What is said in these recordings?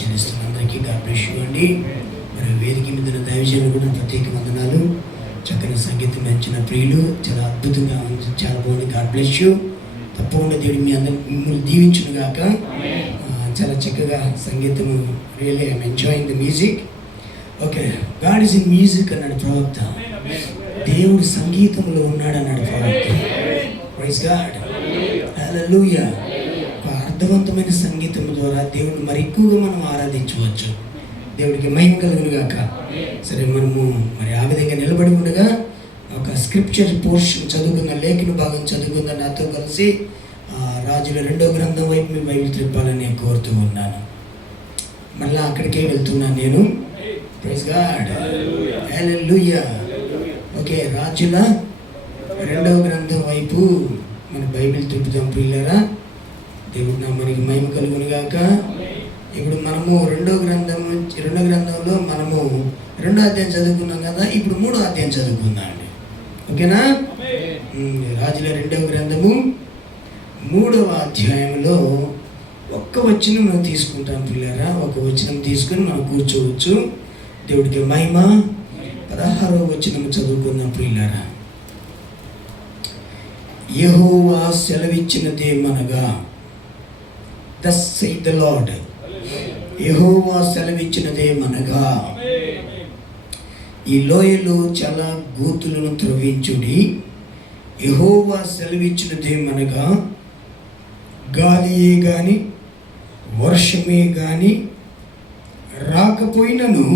చెల్లిస్తున్న అందరికీ God bless you అండి. మరి వేదిక మీద దైవజనులు కూడా ప్రత్యేక వందనాలు. చక్కని సంగీతం నచ్చిన ప్రియులు, చాలా అద్భుతంగా చాలా బాగుంది. God bless you. తప్పకుండా దేవుడు మీ అందరి మిమ్మల్ని దీవించును గాక. చాలా చక్కగా సంగీతం, really I'm enjoying the music. Okay, God is in music అన్నాడు ప్రవక్త. దేవుడు సంగీతంలో ఉన్నాడు అన్నాడు ప్రవక్త. ప్రైజ్ గాడ్, హల్లెలూయా. అర్థవంతమైన సంగీతం ద్వారా దేవుడు మరి ఎక్కువగా మనం ఆరాధించవచ్చు. దేవుడికి మహిమ కలుగును గాక. సరే, మనము మరి ఆ విధంగా నిలబడి ఉండగా ఒక స్క్రిప్చర్ పోర్షన్ చదువుకున్న, లేఖన భాగం చదువుకున్న నాతో కలిసి రాజుల 2వ గ్రంథం వైపు మీ బైబిల్ త్రిప్పాలని నేను కోరుతూ ఉన్నాను. మళ్ళీ అక్కడికే వెళ్తున్నాను నేను. ప్రైజ్ గాడ్, హల్లెలూయా. ఓకే, రాజుల 2వ గ్రంథం వైపు మన బైబిల్ తిప్పుదాం ప్రియులారా. దేవుడు మనకి మహిమ కలుగును గాక. ఇప్పుడు మనము 2వ గ్రంథంలో మనము 2వ అధ్యాయం చదువుకున్నాం కదా. ఇప్పుడు 3వ అధ్యాయం చదువుకుందాం అండి. ఓకేనా? రాజుల 2వ గ్రంథము 3వ అధ్యాయంలో ఒక్క వచనం మనం తీసుకుంటాం పిల్లరా. ఒక వచనం తీసుకొని మనం కూర్చోవచ్చు. దేవుడికి మహిమ. 16వ వచనం చదువుకుందాం పిల్లరా. యెహోవా సెలవిచ్చినదేమనగా, thus saith the Lord. యెహోవా సెలవిచ్చినదేమనగా, ఈ లోయలో చాలా గోతులను త్రవ్వించుడి. యెహోవా సెలవిచ్చినదేమనగా, గాలియే గాని వర్షమే గాని రాకపోయినను,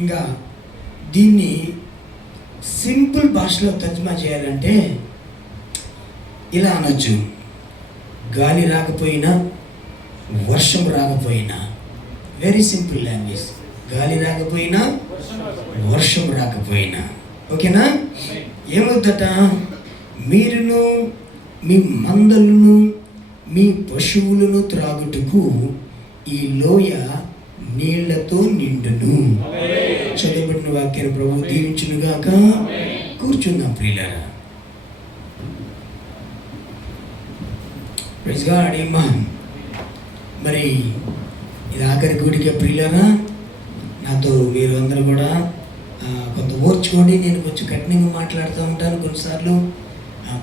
ఇంకా దీన్ని సింపుల్ భాషలో తర్జుమా చేయాలంటే ఇలా అనొచ్చు. గాలి రాకపోయినా, వర్షం రాకపోయినా, వెరీ సింపుల్ లాంగ్వేజ్. గాలి రాకపోయినా, వర్షం రాకపోయినా, ఓకేనా? ఏమవుతుందట, మీరును మీ మందలను మీ పశువులను త్రాగుటకు ఈ లోయ నీళ్లతో నిండును. చదువుబడిన వాక్యాన్ని ప్రభువు దీవించునుగాక. కూర్చుందాం ప్రియులారా. Praise God. మరి ఇది ఆఖరి కూడిక ప్రియులారా. నాతో మీరు అందరూ కూడా కొంత ఓర్చుకోండి. నేను కొంచెం కఠినంగా మాట్లాడుతూ ఉంటాను కొన్నిసార్లు,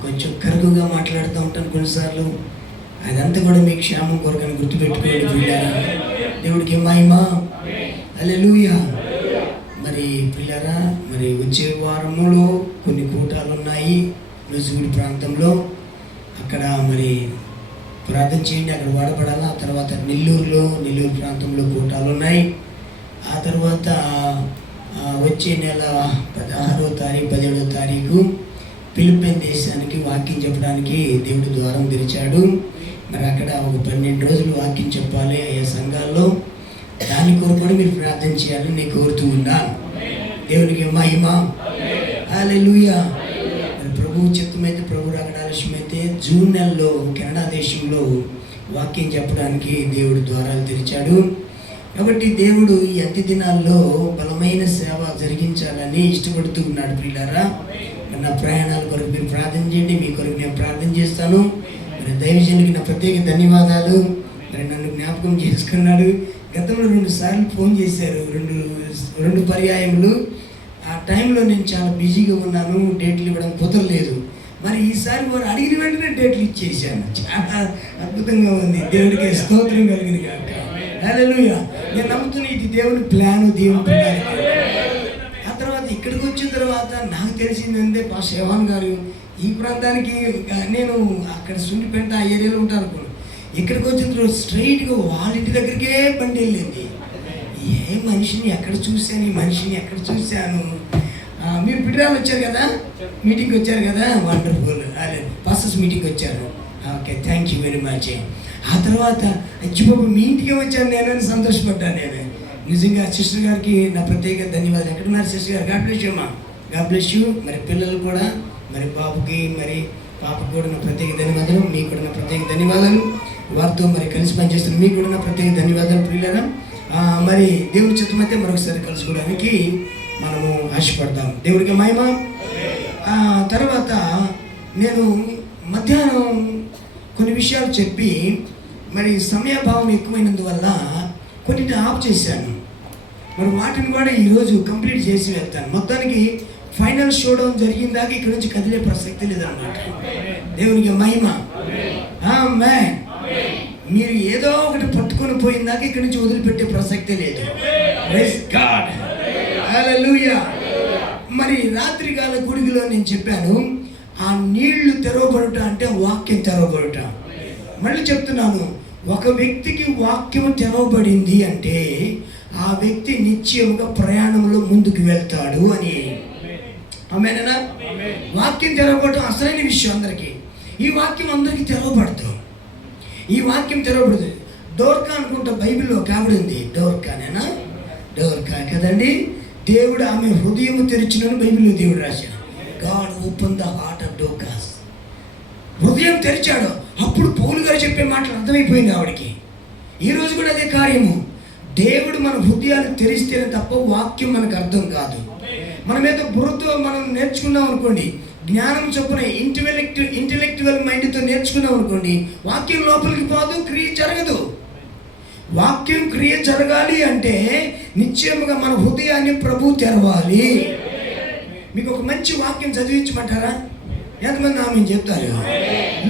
కొంచెం కరుకుగా మాట్లాడుతూ ఉంటాను కొన్నిసార్లు. అదంతా కూడా మీకు క్షేమం కొరకని గుర్తుపెట్టుకోండి ప్రియులారా. దేవుడికి మహిమ. హల్లెలూయా. మరి ప్రియులారా, మరి వచ్చే వారములో కొన్ని కూటాలు ఉన్నాయి నూజివీడు ప్రాంతంలో. అక్కడ మరి ప్రార్థన చేయండి, అక్కడ వాడబడాలా. ఆ తర్వాత నెల్లూరు ప్రాంతంలో కూటాలు ఉన్నాయి. ఆ తర్వాత వచ్చే నెల 16వ తారీఖు 17వ తారీఖు ఫిలిప్పీన్ దేశానికి వాక్యం చెప్పడానికి దేవుడు ద్వారం తెరిచాడు. మరి అక్కడ ఒక 12 రోజులు వాక్యం చెప్పాలి ఆ సంఘాల్లో. దాని కొరకు కూడా మీరు ప్రార్థన చేయాలని నేను కోరుతూ ఉన్నాను. దేవునికి మహిమ. హల్లెలూయా. ప్రభు చిత్తమైతే, ప్రభు రాకడ ఆలస్యమైతే జూన్ నెలలో కెనడా దేశంలో వాక్యం చెప్పడానికి దేవుడు ద్వారాలు తెరిచాడు. కాబట్టి దేవుడు ఈ అంత్య దినాల్లో బలమైన సేవ జరిగించాలని ఇష్టపడుతూ ఉన్నాడు ప్రియులారా. నా ప్రయాణాల కొరకు మీరు ప్రార్థన చేయండి, మీ కొరకు నేను ప్రార్థన చేస్తాను. మరి దైవజనుడికి నా ప్రత్యేక ధన్యవాదాలు. మరి నన్ను జ్ఞాపకం చేసుకున్నాడు. గతంలో 2 సార్లు ఫోన్ చేశారు, రెండు పర్యాయములు. ఆ టైంలో నేను చాలా బిజీగా ఉన్నాను, డేట్లు ఇవ్వడం కుదరలేదు. మరి ఈసారి వారు అడిగిన వెంటనే డేట్లు ఇచ్చేసాను. చాలా అద్భుతంగా ఉంది. దేవుడికి స్తోత్రం కలిగింది కాక. హల్లెలూయా. నేను నమ్ముతున్నా ఇది దేవుని ప్లాను, దేవుని ప్రణాళిక. ఆ తర్వాత ఇక్కడికి వచ్చిన తర్వాత నాకు తెలిసిందంటే పాస్టర్ యోహాన్ గారు ఈ ప్రాంతానికి, నేను అక్కడ సుండిపేట ఆ ఏరియాలో ఉంటాను అనుకోను. ఇక్కడికి వచ్చిన తర్వాత స్ట్రైట్గా వాళ్ళ ఇంటి దగ్గరికే బండి వెళ్ళింది. ఏ మనిషిని ఎక్కడ చూశాను, ఈ మనిషిని ఎక్కడ చూశాను. మీరు పిఠరాలు వచ్చారు కదా, మీటింగ్కి వచ్చారు కదా. వండర్ఫుల్. అదే పాస్టర్స్ మీటింగ్కి వచ్చారు. Okay, thank you very much. ఆ తర్వాత అచ్చిబాబు మీ ఇంటికి వచ్చాను నేను అని సంతోషపడ్డాను. నేను నిజంగా సిస్టర్ గారికి నా ప్రత్యేక ధన్యవాదాలు. ఎక్కడున్నారు సిస్టర్ గారు? గాడ్ బ్లెస్ యూ అమ్మా. God bless you. మరి పిల్లలు కూడా, మరి బాబుకి మరి పాపకు కూడా నా ప్రత్యేక ధన్యవాదాలు. మీకు కూడా నా ప్రత్యేక ధన్యవాదాలు. వారితో మరి కలిసి పనిచేస్తున్న మీకు కూడా నా ప్రత్యేక ధన్యవాదాలు ప్రియులారా. మరి దేవుడి చిత్తమైతే మరొకసారి కలుసుకోవడానికి మనము ఆశపడతాం. దేవుడికి మహిమ. తర్వాత నేను మధ్యాహ్నం కొన్ని విషయాలు చెప్పి మరి సమయభావం ఎక్కువైనందువల్ల కొన్నిటిని ఆఫ్ చేశాను. మరి వాటిని కూడా ఈరోజు కంప్లీట్ చేసి వెళ్తాను. మొత్తానికి ఫైనల్ షోడౌన్ జరిగిన దాకా ఇక్కడ నుంచి కదిలే ప్రసక్తి లేదన్నమాట. దేవునికి మహిమ. ఆమేన్. మీరు ఏదో ఒకటి పట్టుకొని పోయిన దాకా ఇక్కడ నుంచి వదిలిపెట్టే ప్రసక్తి లేదు. Praise God. హల్లెలూయా. మరి రాత్రికాల గుడిలో నేను చెప్పాను, ఆ నీళ్లు తెరవబడుట అంటే వాక్యం తెరవబడుట. మళ్ళీ చెప్తున్నాను, ఒక వ్యక్తికి వాక్యం తెరవబడింది అంటే ఆ వ్యక్తి నిశ్చయముగా ప్రయాణంలో ముందుకు వెళ్తాడు అని. ఆమేనా? వాక్యం తెరవబడటం అసలైన విషయం అందరికీ. ఈ వాక్యం అందరికీ తెరవబడతాం. ఈ వాక్యం తెరవబడుతుంది. డోర్కా అనుకుంటా బైబిల్లో ఒక ఆవిడ ఉంది. డోర్కానేనా? డోర్కా కదండి. దేవుడు ఆమె హృదయం తెరిచినని బైబిల్లో దేవుడు రాశాడు. God open the heart of Dorcas. హృదయం తెరిచాడు. అప్పుడు పౌలు గారు చెప్పే మాటలు అర్థమైపోయింది ఆవిడకి. ఈరోజు కూడా అదే కార్యము. దేవుడు మన హృదయాలు తెరిస్తేనే తప్ప వాక్యం మనకు అర్థం కాదు. మనమేదో బుర్రతో మనం నేర్చుకున్నాం అనుకోండి, జ్ఞానం చొప్పున ఇంటెలెక్చువల్ మైండ్తో నేర్చుకున్నాం అనుకోండి, వాక్యం లోపలికి పోదు, క్రియ జరగదు. వాక్యం క్రియ జరగాలి అంటే నిశ్చయముగా మన హృదయాన్ని ప్రభు తెరవాలి. మీకు ఒక మంచి వాక్యం చదివించమంటారా? ఎంతమంది ఆమెను చెప్తారు?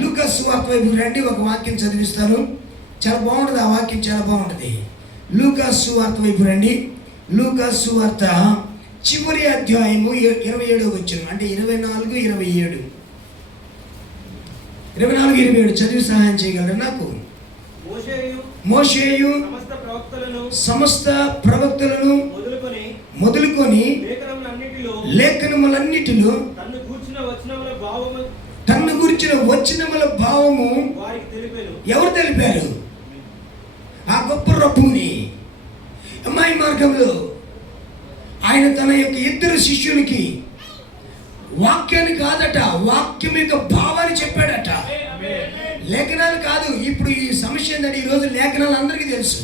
లూకా సువార్త వైపు రండి, ఒక వాక్యం చదివిస్తారు. చాలా బాగుంటుంది ఆ వాక్యం, చాలా బాగుంటుంది. లూకా సువార్త వైపు రండి. లూకా సువార్త చివరి అధ్యాయము 27వ వచనం, అంటే 24-27 చదివి సహాయం చేయగలరు నాకు? మోషేయు సమస్త ప్రవక్తలను మొదలుకొని లేఖనములన్నిటిలో తన్ను గురించిన వచనముల భావము ఎవరు తెలిపారు? ఆ గొప్ప రబ్బుని. అమ్మాయి మార్గంలో ఆయన తన యొక్క 2 శిష్యులకి వాక్యాన్ని కాదట, వాక్యం యొక్క భావాన్ని చెప్పాడట. లేఖనాలు కాదు. ఇప్పుడు ఈ సమస్య ఏంటంటే ఈరోజు లేఖనాలు అందరికీ తెలుసు,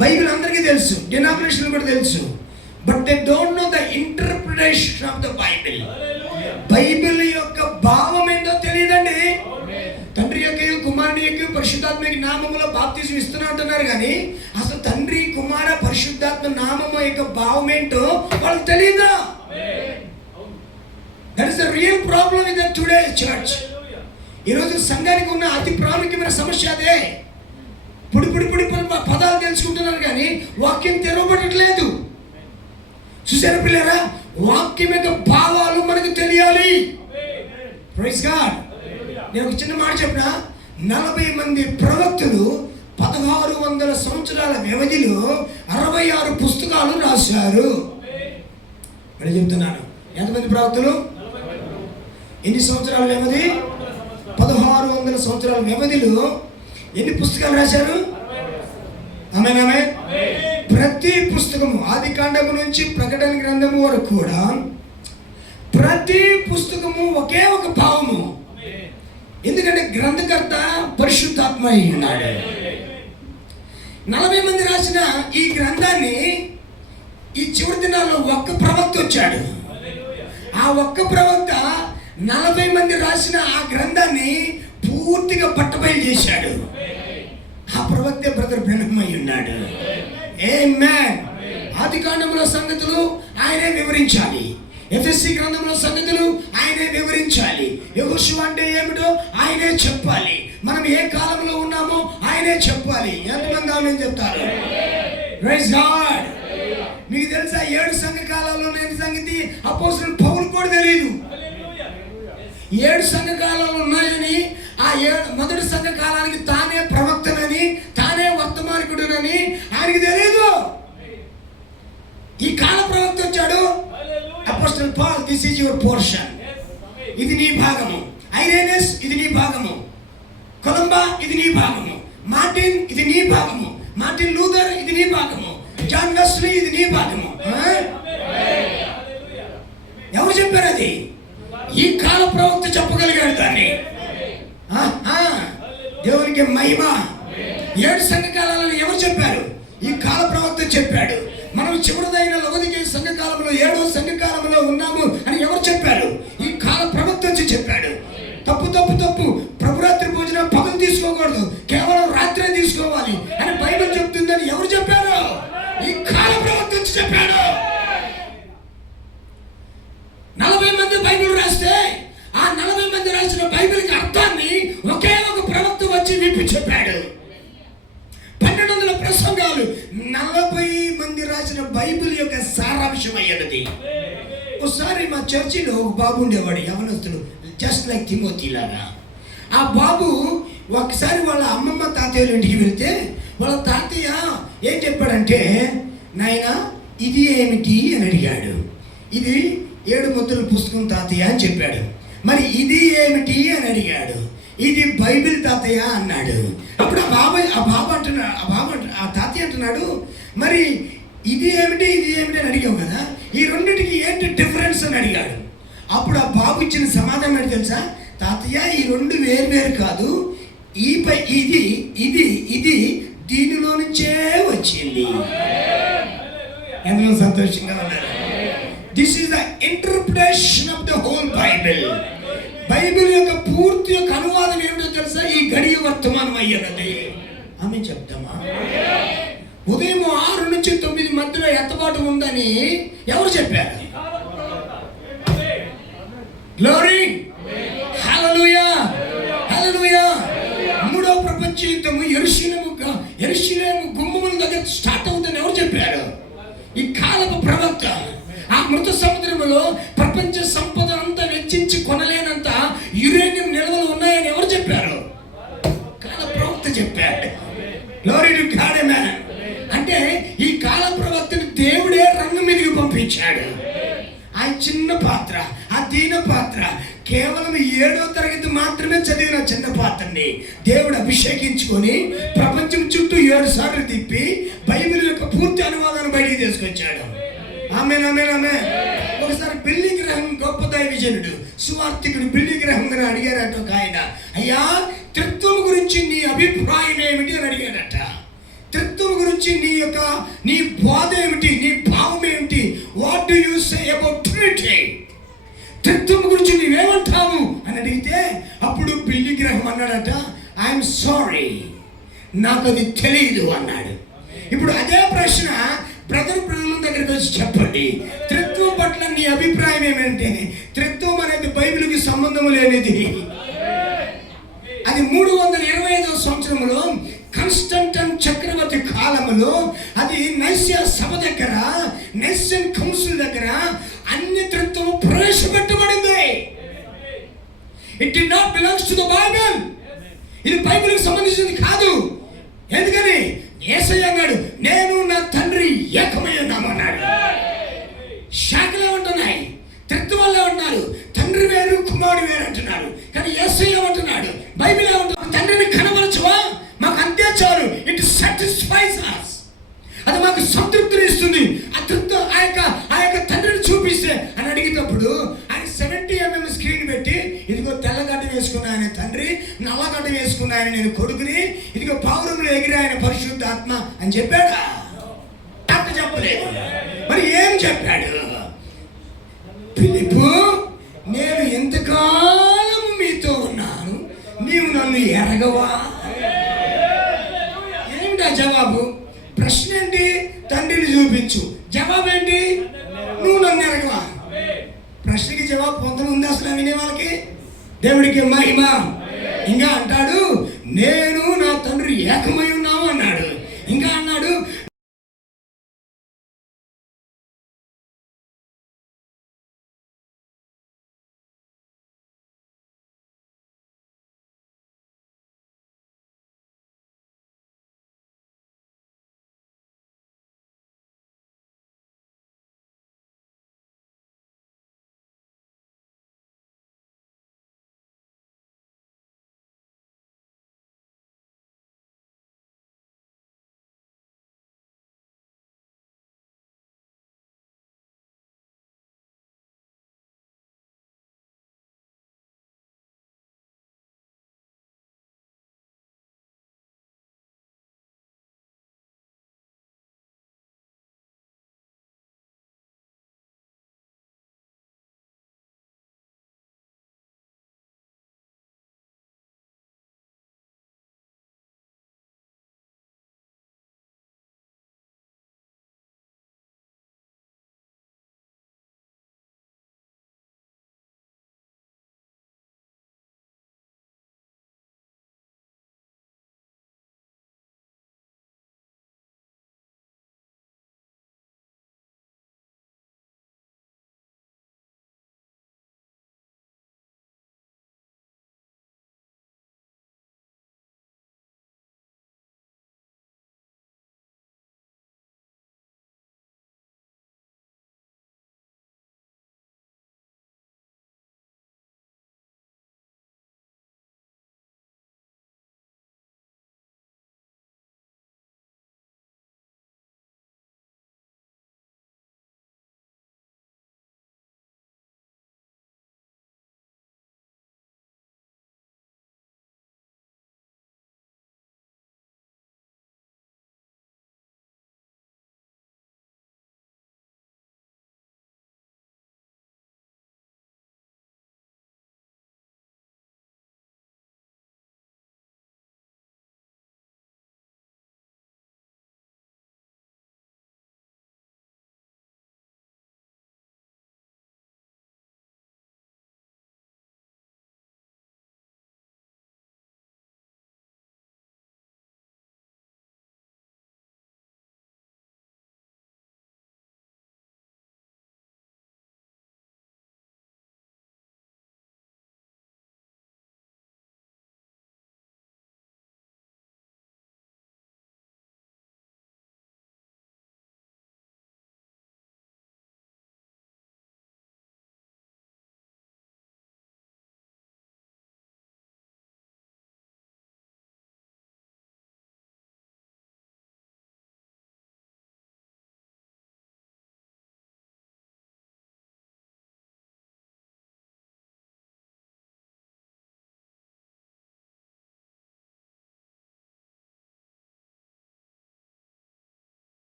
బైబిల్ అందరికీ తెలుసు, డినామినేషన్ కూడా తెలుసు. But they don't know the interpretation of the Bible. Bible యొక్క భావం ఏంటో తెలియదండి. తండ్రి యొక్క కుమారుని యొక్క పరిశుద్ధాత్మ నామములో బాప్తిజం ఇస్తున్నా అంటున్నారు, కానీ అసలు తండ్రి కుమార పరిశుద్ధాత్మ నామము యొక్క భావం ఏంటో వాళ్ళకి తెలియదా? That is the real problem in the today church. ఈరోజు సంఘానికి ఉన్న అతి ప్రాముఖ్యమైన సమస్య అదే. పొడి పదాలు తెలుసుకుంటున్నారు కానీ వాక్యం తెరవబడట్లేదు. చూసారా పిల్లరా? వాక్యం యొక్క భావాలు మనకు తెలియాలి. Praise God. నేను ఒక చిన్న మాట చెప్పిన, 40 మంది ప్రవక్తలు 1600 సంవత్సరాల వ్యవధిలో 66 పుస్తకాలు రాశారు. మరి చెప్తున్నాను, ఎంతమంది ప్రవక్తలు? ఎన్ని సంవత్సరాల వ్యవధి? 1600 సంవత్సరాల వ్యవధిలో ఎన్ని పుస్తకాలు రాశారు? ఆమేన్. ప్రతి పుస్తకము, ఆది కాండము నుంచి ప్రకటన గ్రంథము వరకు కూడా ప్రతి పుస్తకము ఒకే ఒక భావము. ఎందుకంటే గ్రంథకర్త పరిశుద్ధాత్మ అయి ఉన్నాడు. 40 మంది రాసిన ఈ గ్రంథాన్ని ఈ చివరి దినాల్లో ఒక్క ప్రవక్త వచ్చాడు. ఆ ఒక్క ప్రవక్త 40 మంది రాసిన ఆ గ్రంథాన్ని పూర్తిగా పట్టబయలు చేశాడు. ఆ ప్రవక్తే బ్రదర్ బ్రహ్మ అయి ఉన్నాడు. ఆమేన్. ఆది కాండములో సంగతులు ఆయనే వివరించాలి. ఎఫెసీ గ్రంథంలో సంగతులు ఆయనే వివరించాలి. యెహోషువ అంటే ఏమిటో ఆయనే చెప్పాలి. మనం ఏ కాలంలో ఉన్నామో ఆయనే చెప్పాలి. ఎంతమంది ఆమేన్ చెప్తారు? Praise God. మీకు తెలుసా 7 సంఘ కాలాల్లో లేని సంగతి అపోస్తలుడు పౌలు కూడా తెలియదు. 7 సంఘ కాలాలు ఉన్నాయని, ఆ 7 మొదటి సంఘ కాలానికి తానే ప్రవక్తనని, తానే వర్తమానికుడునని ఆయనకి తెలియదు. ఈ కాల ప్రవక్త వచ్చాడు. Apostle Paul, this is your portion. ఇది నీ భాగము. ఐరేనస్, ఇది నీ భాగము. కొలంబా, ఇది నీ భాగము. మార్టిన్, ఇది నీ భాగము. మార్టిన్ లూథర్, ఇది నీ భాగము. జాన్ వెస్లీ, ఇది నీ భాగము. ఎవరు చెప్పారు అది? ఈ కాల ప్రవక్త చెప్పగలిగాడు దాన్ని. దేవునికి మహిమ. 7 సంఘ కాలాలను ఎవరు చెప్పారు? ఈ కాల ప్రవక్త చెప్పాడు. మనం చివరిదైన లవదికి సంఘకాలంలో 7వ సంఘకాలంలో ఉన్నాము అని ఎవరు చెప్పారు? ఈ కాల ప్రవక్త వచ్చి చెప్పాడు. తప్పు తప్పు తప్పు. ప్రభురాత్రి భోజనం పగలు తీసుకోకూడదు, కేవలం రాత్రే తీసుకోవాలి అని బైబిల్ చెప్తుందని ఎవరు ప్రసంగాలు 40 మంది రాసిన బైబిల్ యొక్క సారాంశం అయ్యేది. ఒకసారి మా చర్చిలో ఒక బాబు ఉండేవాడు, యవనస్తుడు, జస్ట్ లైక్ తిమోతి లాగా. ఆ బాబు ఒకసారి వాళ్ళ అమ్మమ్మ తాతయ్యల ఇంటికి వెళ్తే వాళ్ళ తాతయ్య ఏం చెప్పాడంటే, నాయన ఇది ఏమిటి అని అడిగాడు. ఇది 7 ముద్రల పుస్తకం తాతయ్య అని చెప్పాడు. మరి ఇది ఏమిటి అని అడిగాడు. ఇది బైబిల్ తాతయ్య అన్నాడు. అప్పుడు ఆ తాతయ్య అంటున్నాడు, మరి ఇది ఏమిటి అని అడిగావు కదా, ఈ రెండింటికి ఏంటి డిఫరెన్స్ అని అడిగాడు. అప్పుడు ఆ బాబు ఇచ్చిన సమాధానం ఏంటి తెలుసా? తాతయ్య, ఈ రెండు వేరు కాదు, ఇది దీనిలో నుంచే వచ్చింది. ఎంతో సంతోషంగా ఉన్నారు. This is the interpretation of the whole Bible. Bible యొక్క పూర్తి యొక్క అనువాదం ఏమిటో తెలుసా? ఈ గడియ వర్తమానం అయ్యన్నది. ఆమె చెప్తామా? ఉదయం 6 నుంచి 9 మధ్యలో ఎత్తబాటు ఉందని ఎవరు చెప్పారు? గ్లోరీ, హల్లెలూయా, హల్లెలూయా. మూడవ ప్రపంచ యుద్ధము యెరూషలేము గుమ్మముల దగ్గర స్టార్ట్ అవుతుందని ఎవరు చెప్పారు? ఈ కాలపు ప్రవక్త. ఆ మృత సముద్రంలో ప్రపంచ సంపద అంతా వెచ్చించి కొనలేనంత యురేనియం నిల్వలు ఉన్నాయని ఎవరు చెప్పారు? కాల ప్రవక్త చెప్పాడు. గ్లోరీ టు గాడ్, ఆమేన్. అంటే ఈ కాల ప్రవక్తని దేవుడే రంగు మీదకి పంపించాడు. ఆ చిన్న పాత్ర, ఆ దీన పాత్ర, కేవలం 7వ తరగతి మాత్రమే చదివిన చిన్న పాత్రని దేవుడు అభిషేకించుకొని ప్రపంచం చుట్టూ 7 సార్లు తిప్పి బైబిల్ యొక్క పూర్తి అనువాదాన్ని బయటికి తీసుకొచ్చాడు. ఆమేన్, ఆమేన్, ఆమేన్. ఒకసారి బిల్లీ గ్రహం, గొప్ప దైవజనుడు, సువార్థికుడు బిల్లీ గ్రహం గారు అడిగారట ఒక ఆయన, అయ్యా త్రిత్వం గురించి నీ అభిప్రాయం ఏమిటి అని అడిగాడట. త్రిత్వం గురించి నీ బోధ ఏమిటి, నీ భావం ఏమిటి? What do you say about Trinity? త్రిత్వం గురించి నీవేమంటావు అని అడిగితే అప్పుడు బిల్లీ గ్రహం అన్నాడట, ఐఎమ్ సారీ, నాకు అది తెలియదు అన్నాడు. ఇప్పుడు అదే ప్రశ్న బ్రదర్ దగ్గరికి వచ్చి చెప్పండి, త్రిత్వం పట్ల నీ అభిప్రాయం ఏమంటే? త్రిత్వం అనేది బైబిల్కి సంబంధం లేనిది. అది 325వ సంవత్సరంలో కన్స్టంటైన్ చక్రవర్తి కాలంలో అది నైసియా సభ దగ్గర, నైసియన్ కౌన్సిల్ దగ్గర అన్ని త్రిత్వం ప్రవేశపెట్టబడింది. It did not belongs to the Bible. ఇది బైబిల్కి సంబంధించింది కాదు. ఎందుకని? యేసయ్య అన్నాడు, నేను నా తండ్రి ఏకమై ఉన్నాము అన్నాడు. శాఖలే ఉంటున్నాయి, త్రిత్వాలే ఉంటున్నారు, తండ్రి వేరు కుమారుడు వేరు అంటున్నారు. కానీ యేసయ్య ఏమంటున్నాడు? బైబిల్ ఏమంటున్నాడు? తండ్రిని కనబరచువా, మాకు అంతే చాలు. It satisfies us. అది మాకు సంతృప్తిని ఇస్తుంది. ఆ యొక్క తండ్రిని చూపిస్తే అని అడిగేటప్పుడు ఆయన 70 mm స్క్రీన్ పెట్టి, ఇదిగో తెల్లగడ్డ వేసుకున్న ఆయన తండ్రి, నల్లగడ్డ వేసుకున్న ఆయన నేను కొడుకుని, ఇదిగో పావురంలో ఎగిరి ఆయన పరిశుద్ధాత్మ అని చెప్పాడా? చెప్పలేదు. మరి ఏం చెప్పాడు? ఫిలిప్పు, నేను ఎంతకాలం మీతో ఉన్నాను, నీవు నన్ను ఎరగవా? ఏమిటా జవాబు? ప్రశ్న ఏంటి? తండ్రిని చూపించు. జవాబు ఏంటి? నువ్వు నన్ను ఎరగవా? ప్రశ్నకి జవాబు పొందడం ఉంది అసలు వినే వాళ్ళకి. దేవుడికి మహిమ. ఇంకా అంటాడు, నేను నా తండ్రి ఏకమై ఉన్నాము అన్నాడు. ఇంకా అన్నాడు,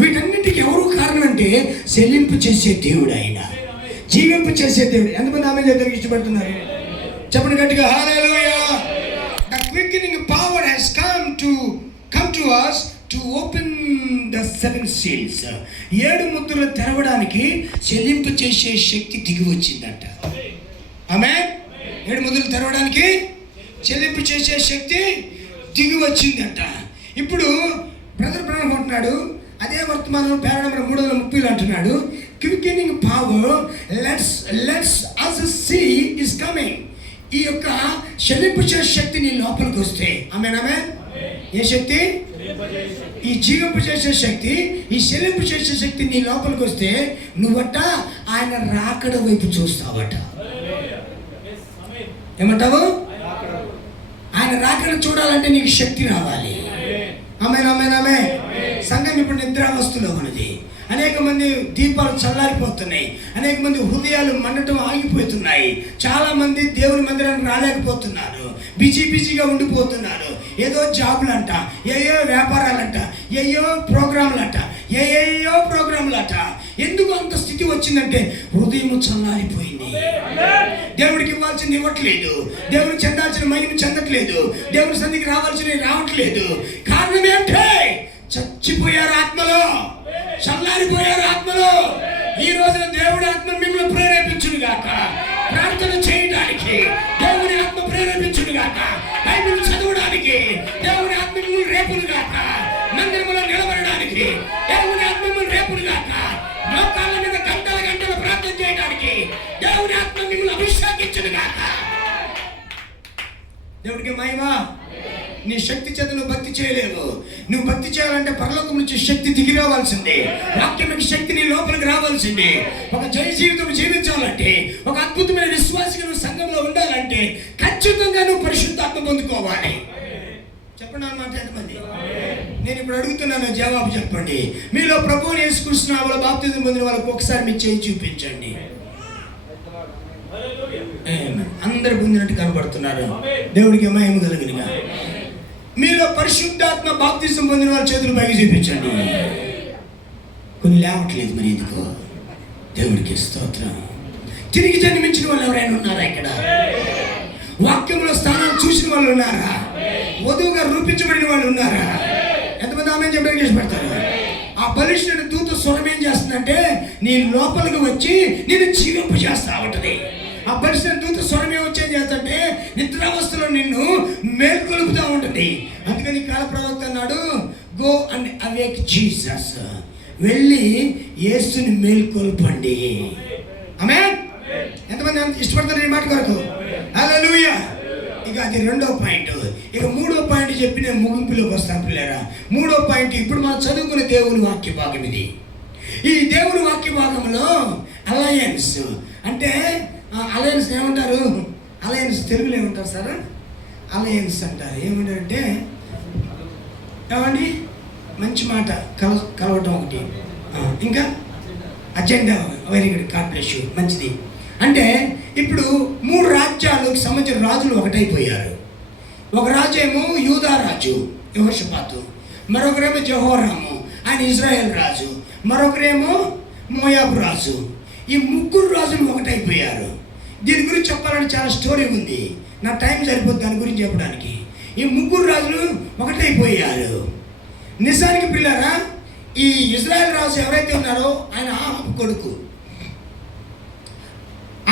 వీటన్నిటికీ ఎవరు కారణం అంటే చెల్లింపు చేసే దేవుడు ఆయన, జీవింపు చేసే దేవుడు. ఎంతమంది ఆమె దగ్గరికి ఇష్టపడుతున్నారు? చెప్పండి గట్టిగా హల్లెలూయా. The quickening power has come to us to open the 7 seals. 7 ముద్రలు తెరవడానికి చెల్లింపు చేసే శక్తి దిగి వచ్చిందంట. ఆమేన్. 7 ముద్రలు తెరవడానికి చెల్లింపు చేసే శక్తి దిగి వచ్చిందంట. ఇప్పుడు బ్రదర్ బ్రహ్మ అంటున్నాడు, అదే వర్తమానం పేర నెంబర్ 330 అంటున్నాడు, quickening power let's us see is coming. ఈ యొక్క చెల్లింపు చేసే శక్తి నీ లోపలికి వస్తే, ఆమేన్ ఆమేన్. ఏ శక్తి? ఈ జీవింపు చేసే శక్తి, ఈ చెల్లింపు చేసే శక్తి నీ లోపలికి వస్తే నువ్వట ఆయన రాకడ వైపు చూస్తావట. ఏమంటావు? ఆయన రాకడ చూడాలంటే నీకు శక్తి రావాలి. ఆమేన్ ఆమేన్ ఆమేన్. సంఘం ఇప్పుడు నిద్రావస్థలో ఉన్నది. అనేక మంది దీపాలు చల్లారిపోతున్నాయి, అనేక మంది హృదయాలు మండటం ఆగిపోతున్నాయి. చాలా మంది దేవుని మందిరానికి రాలేకపోతున్నారు, బిజీగా ఉండిపోతున్నారు. ఏదో జాబులంట, ఏయో వ్యాపారాలంట, ఏయో ప్రోగ్రాంలంట. ఎందుకు అంత స్థితి వచ్చిందంటే హృదయం చల్లారిపోయింది. దేవుడికి ఇవ్వాల్సింది ఇవ్వట్లేదు, దేవుడికి చెందాల్సిన మహిమ చెందట్లేదు, దేవుడి సన్నిధికి రావాల్సినవి రావట్లేదు. కారణం ఏంటే? చచ్చిపోయారు ఆత్మలో, చల్లారిపోయారు ఆత్మలో. ఈ రోజున దేవుడి ఆత్మ మిమ్మల్ని ప్రేరేపించును గాక, ప్రార్థన చేయడానికి దేవుని ఆత్మ ప్రేరేపించును గాక, బైబిల్ చదవడానికి దేవుని ఆత్మ మిమ్మల్ని రేపును గాక, మందిరంలో నిలబడడానికి దేవుని ఆత్మ మిమ్మల్ని రేపును గాక, మోకాళ్ళ మీద గంటల ప్రార్థన చేయడానికి దేవుని ఆత్మ మిమ్మల్ని అభిషేకించును గాక. దేవుడికి మహిమ. నీ శక్తి చేత నువ్వు భక్తి చేయలేవు. నువ్వు భక్తి చేయాలంటే పరలోకం నుంచి శక్తి దిగి రావాల్సిందే, వాక్యమైన శక్తి నీ లోపలికి రావాల్సిందే. ఒక జయ జీవితం జీవించాలంటే, ఒక అద్భుతమైన విశ్వాసిగా నువ్వు సంఘంలో ఉండాలంటే ఖచ్చితంగా నువ్వు పరిశుద్ధాత్మ పొందుకోవాలి. చెప్పండి అన్నమాట ఎంతమంది? నేను ఇప్పుడు అడుగుతున్నాను, జవాబు చెప్పండి. మీలో ప్రభువుని యేసుక్రీస్తు నామములో బాప్తిజం పొందిన వాళ్ళకి ఒకసారి మీ చేయి చూపించండి. అందరు పొందినట్టు కనబడుతున్నారు. దేవుడికి మహిమ కలుగునుగా. మీలో పరిశుద్ధాత్మ బాప్తిజం పొందిన వాళ్ళ చేతులు పైకి చూపించండి. కొన్ని లేవట్లేదు, మరి ఎందుకో? దేవుడికి స్తోత్రం. తిరిగి జన్మించిన వాళ్ళు ఎవరైనా ఉన్నారా ఇక్కడ? వాక్యంలో స్థానాలు చూసిన వాళ్ళు ఉన్నారా? వధువుగా రూపించబడిన వాళ్ళు ఉన్నారా? ఎంతమంది ఆమె చెప్పడానికి ఇష్టపడతారు? ఆ బలిష్ఠుని దూత స్వరం ఏం చేస్తుందంటే నీ లోపలికి వచ్చి నేను జీవింపు చేస్తా ఉంటది. ఆ బలిష్ఠుని దూత స్వరం ఏమొచ్చేం చేస్తుంటే నిద్రావస్థలో నిన్ను మేల్కొలుపుతూ ఉంటుంది. అందుకని కాల ప్రవక్త అన్నాడు, గో అండ్ అవేక్ జీసస్. వెళ్ళి యేసుని మేల్కొల్పండి. ఆమేన్. ఎంతమంది ఇష్టపడతారు ఈ మాట కొరకు? హల్లెలూయా. ఇక అది 2వ పాయింట్. ఇక 3వ పాయింట్ చెప్పి నేను ముగింపులోకి వస్తాను పిల్లరా. 3వ పాయింట్ ఇప్పుడు మనం చదువుకునే దేవుని వాక్య భాగం ఇది. ఈ దేవుని వాక్య భాగంలో అలయన్స్ అంటే, అలయన్స్ ఏమంటారు? అలయన్స్ తెలుగులో ఏమంటారు సార్? అలయన్స్ అంటారు. ఏమంటారంటే, ఏమండి మంచి మాట, కలవటం ఒకటి, ఇంకా agenda. Very good, God bless you, మంచిది. అంటే ఇప్పుడు 3 రాజ్యాలకు సంబంధించిన రాజులు ఒకటైపోయారు. ఒక రాజు ఏమో యూదా రాజు యెహోషాపాతు, మరొకరేమో జెహోరాము, ఆయన ఇజ్రాయెల్ రాజు, మరొకరేమో మోయాబు రాజు. ఈ 3 రాజులు ఒకటైపోయారు. దీని గురించి చెప్పాలంటే చాలా స్టోరీ ఉంది, నా టైం సరిపోతుంది దాని గురించి చెప్పడానికి. ఈ 3 రాజులు ఒకటైపోయారు. నిజానికి పిల్లరా, ఈ ఇజ్రాయెల్ రాజు ఎవరైతే ఉన్నారో ఆయన ఆహాబు కొడుకు.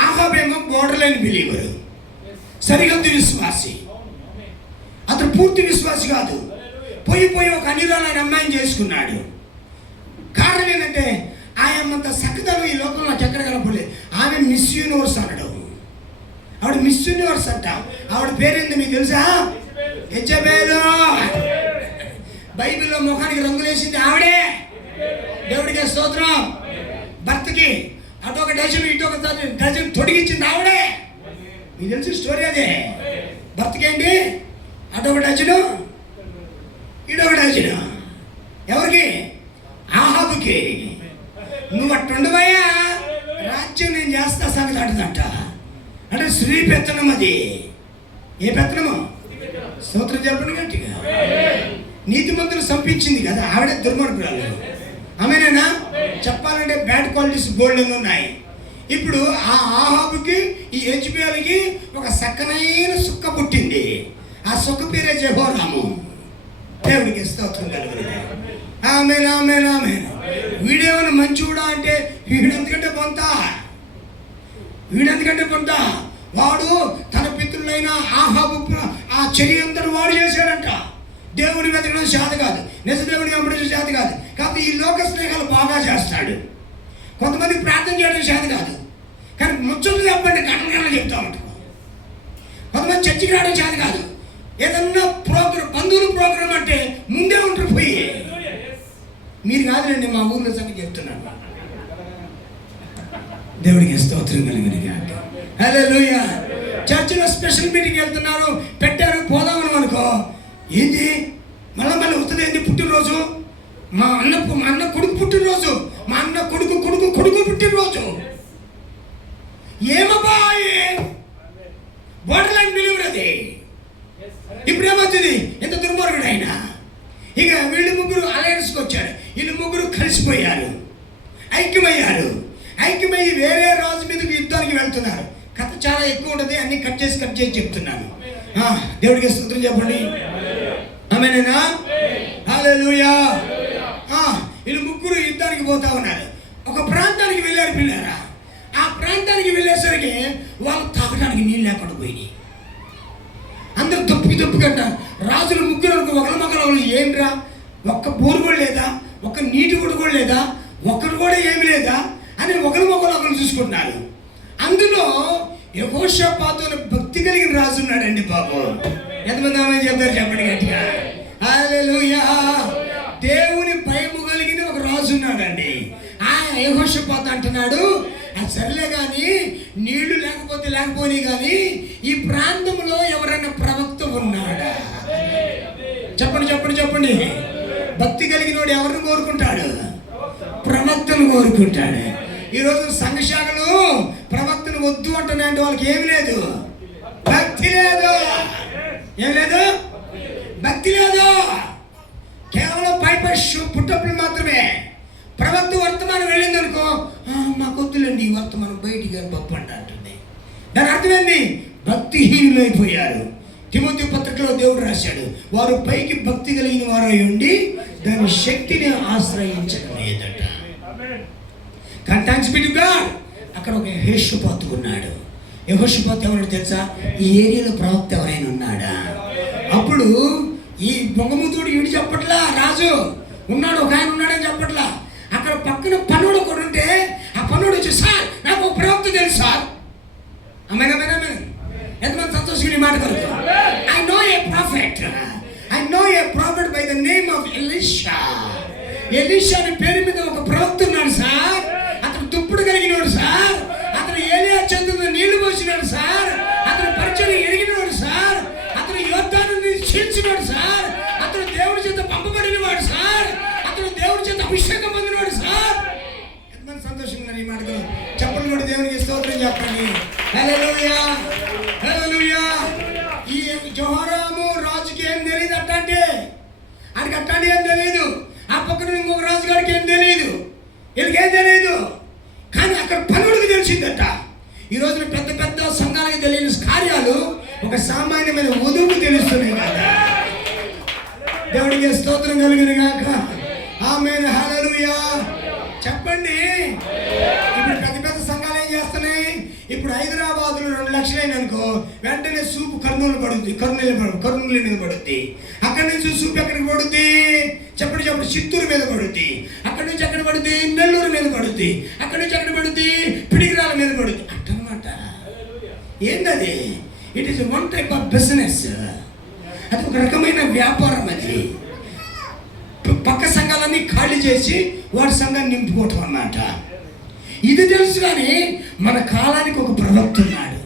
ఆహాబేమో బోర్డర్ లైన్ బిలీవర్, సరిహద్దు విశ్వాసి. అతను పూర్తి విశ్వాసి కాదు. పోయి ఒక అనిరాలైన అమ్మాయిని చేసుకున్నాడు. కారణం ఏంటంటే ఆయనంత సకదలు ఈ లోకంలో నాకు ఎక్కడ కనపడలేదు. ఆమె మిస్ యూనివర్స్ అనడం. ఆవిడ మిస్ యూనివర్స్ అంట. ఆవిడ పేరేంది మీకు తెలుసా? యెజబెలు. బైబిల్లో ముఖానికి రంగులేసింది ఆవిడే. దేవుడికి స్తోత్రం. భర్తకి అటొక డజన్ ఇటొక డజన్ తొడిగించింది ఆవిడే. మీకు తెలిసిన స్టోరీ అదే. భర్తకేంటి అటొక డజను ఇటొక డజను. ఎవరికి? ఆహాబుకి. నువ్వు అట్టుండవయ్యా, రాజ్యం నేను చేస్తా సంగతి అంటుందంట. అంటే స్త్రీ పెత్తనం అది. ఏ పెత్తనము? స్తోత్రం చెప్పండి గట్టిగా. నీతిమంతులు చంపించింది కదా, ఆవిడే దుర్మార్గురాలు. ఆమెనేనా? చెప్పాలంటే బ్యాడ్ క్వాలిటీస్ బోల్డ్ ఉన్నాయి. ఇప్పుడు ఆ ఆహాబుకి ఈ యెజ్బెయేలుకి ఒక సక్కనైన సుక్క పుట్టింది. ఆ సుక్క పేరే జెహోరాము. దేవుడికి స్తోత్రం కలుగుతుంది. ఆమేన్, ఆమేన్, ఆమేన్. వీడేమైనా మంచివాడా అంటే వీడెందుకంటే పొంత వాడు తన పితృలైన ఆహాబు ఆ చర్య అంతటి వాడు చేశాడంట. దేవుని వెతకడం చేత కాదు, నిజ దేవుని వెంబడించడం చేత కాదు. కాబట్టి ఈ లోక స్నేహాలు బాగా చేస్తాడు. కొంతమంది ప్రార్థన చేయడం చేత కాదు, కానీ ముచ్చట్లు చెప్పండి గంటలు చెప్తా ఉంటారు. కొంతమంది చర్చికి రావడం చేత కాదు, ఏదన్నా ప్రోగ్రామ్ బంధువుల ప్రోగ్రామ్ అంటే ముందే ఉంటారు పోయి. మీరు కాదులేండి, మా ఊర్లో సంగతి చెప్తున్నాను. దేవుడికి స్తోత్రం కలిగిన హల్లెలూయా. చర్చిలో స్పెషల్ మీటింగ్ వెళ్తున్నారు, పెట్టారు, పోదామని అనుకో. ఏంది మళ్ళీ వస్తుంది ఏంటి? పుట్టినరోజు, మా అన్న కొడుకు పుట్టినరోజు, మా అన్న కొడుకు పుట్టినరోజు. ఏమబ్బాయి బోర్డర్ లైన్ డెలివరీ అది. ఇప్పుడు ఏమవుతుంది? ఎంత దుర్మార్గుడు అయినా. ఇక వీళ్ళు ముగ్గురు అలయన్స్కి వచ్చారు, వీళ్ళు ముగ్గురు కలిసిపోయారు, ఐక్యమయ్యి వేరే రాజు మీదకి యుద్ధానికి వెళ్తున్నారు. కథ చాలా ఎక్కువ ఉంటుంది, అన్ని కట్ చేసి చెప్తున్నాను. దేవుడికి స్తోత్రం చెప్పండి. ఆమేనేనా? హల్లెలూయా. వీళ్ళు ముగ్గురు యుద్ధానికి పోతా ఉన్నారు. ఒక ప్రాంతానికి వెళ్ళారు పిల్లారా. ఆ ప్రాంతానికి వెళ్ళేసరికి వాళ్ళు తాగడానికి నీళ్ళు లేకుండా పోయినాయి. అందరు దొప్పి కంటారు. రాజులు ముగ్గురు ఒకరి ఏంట్రా, ఒక్క బోరు కూడా లేదా, ఒక్క నీటి కూడా లేదా, ఒక్కరు కూడా ఏమి లేదా అని ఒకరు చూసుకుంటున్నారు. అందులో యెహోషాపాతు అనే భక్తి కలిగిన రాజు ఉన్నాడండి బాబు. ఎంతమంది ఆమె చెప్తారు చెప్పండి గట్టిగా. హల్లెలూయా. దేవుని భయము కలిగిన ఒక రాజు ఉన్నాడండి. ఆ యెహోషాపాతు అంటున్నాడు, సర్లే కానీ నీళ్లు లేకపోయినా కానీ ఈ ప్రాంతంలో ఎవరైనా ప్రవక్త ఉన్నాడా? చెప్పండి. భక్తి కలిగిన వాడు ఎవరిని కోరుకుంటాడు? ప్రవక్తను కోరుకుంటాడు. ఈరోజు సంఘశాఖలు ప్రవక్తను వద్దు అంటున్నాయంటే వాళ్ళకి ఏమి లేదు, భక్తి లేదు. కేవలం పై పుట్టప్పులు మాత్రమే. ప్రవక్త వర్తమానం వెళ్ళింది అనుకో, మా కొద్దులండి ఈ వర్తమానం బయటికి అని గొప్ప అంటుంది. దాని అర్థమైంది, భక్తిహీనులైపోయారు. తిమోతి పత్రికలో దేవుడు రాశాడు, వారు పైకి భక్తి కలిగిన వారు ఉండి దాని శక్తిని ఆశ్రయించడం లేదట. కానీ థాంక్స్ బి టు గాడ్, అక్కడ ఒక యెహోషాపాతు ఉన్నాడు. యెహోషాపాతు ఎవరు తెలుసా? ఈ ఏరియాలో ప్రవక్త ఎవరైనా ఉన్నాడా? అప్పుడు ఈ బొంగముతుడు ఈడు చెప్పట్లా, రాజు ఉన్నాడు, ఒక ఆయన ఉన్నాడని చెప్పట్లా. అక్కడ పక్కన పనుడు ఒకడు ఉంటే ఆ పనుడు వచ్చి, సార్ నాకు ఒక ప్రవక్త తెలుసు సార్. ఆమేన్. ఎంతమంది సంతోషంగా మాట కలుగుతారు? I know a prophet by the name of Elisha. Elisha అనే పేరు మీద ఒక ప్రవక్త ఉన్నాడు సార్. అతను దుప్పుడు కలిగినవాడు సార్. అతను ఏలియా చంద్రుడు నీళ్లు పోసినాడు సార్. అతను పరిచయం ఎరిగినవాడు సార్. అతను యోర్దానుని చీల్చినాడు సార్. అతను దేవుడి చేత పంపబడినవాడు సార్. అతను దేవుడి చేత అభిషేకం పొందినవాడు సార్. ఎంతమంది సంతోషంగా ఉన్నారు ఈ మాటలు? చెప్పండి కూడా దేవునికి స్తోత్రం చెప్పండి. హల్లెలూయా. ఈ జెహోరాము రాజుకి ఏం తెలియదు అట్టంటే, ఆయనకి అట్టంటే ఏం తెలియదు. ఆ పక్కన ఇంకొక రాజుగారికి ఏం తెలియదు, వీళ్ళకేం తెలియదు. కానీ అక్కడ పనుడికి తెలిసిందట. ఈ రోజున పెద్ద పెద్ద సంఘాలకు తెలియని కార్యాలు ఒక సామాన్యమైన వధువుకు తెలుస్తున్నాయి కదా. దేవుడికి స్తోత్రం కలిగిన గాక. ఆమేన్. హల్లెలూయా. చెప్పండి. ఇప్పుడు పెద్ద సంఘాలు ఏం చేస్తున్నాయి? ఇప్పుడు హైదరాబాద్లో 2 లక్షలైన అనుకో, వెంటనే సూపు కర్నూలు పడుద్ది, కర్నూలు మీద పడుద్ది. అక్కడి నుంచి సూపు ఎక్కడికి పడుద్ది? చెప్పండి. చిత్తూరు మీద పడుద్ది. అక్కడి నుంచి ఎక్కడ పడుద్ది? నెల్లూరు మీద పడుద్ది. అక్కడి నుంచి ఎక్కడ పడుద్ది? పిడిగిరాల మీద పడుద్ది. అట్టనమాట. ఏంటది? It is one type of business. అది ఒక రకమైన వ్యాపారం. అది పక్క సంఘాలన్నీ ఖాళీ చేసి వాడి సంఘాన్ని నింపుకోవటం అన్నమాట. ఇది తెలుసు. కానీ మన కాలానికి ఒక ప్రవక్త ఉన్నాడు,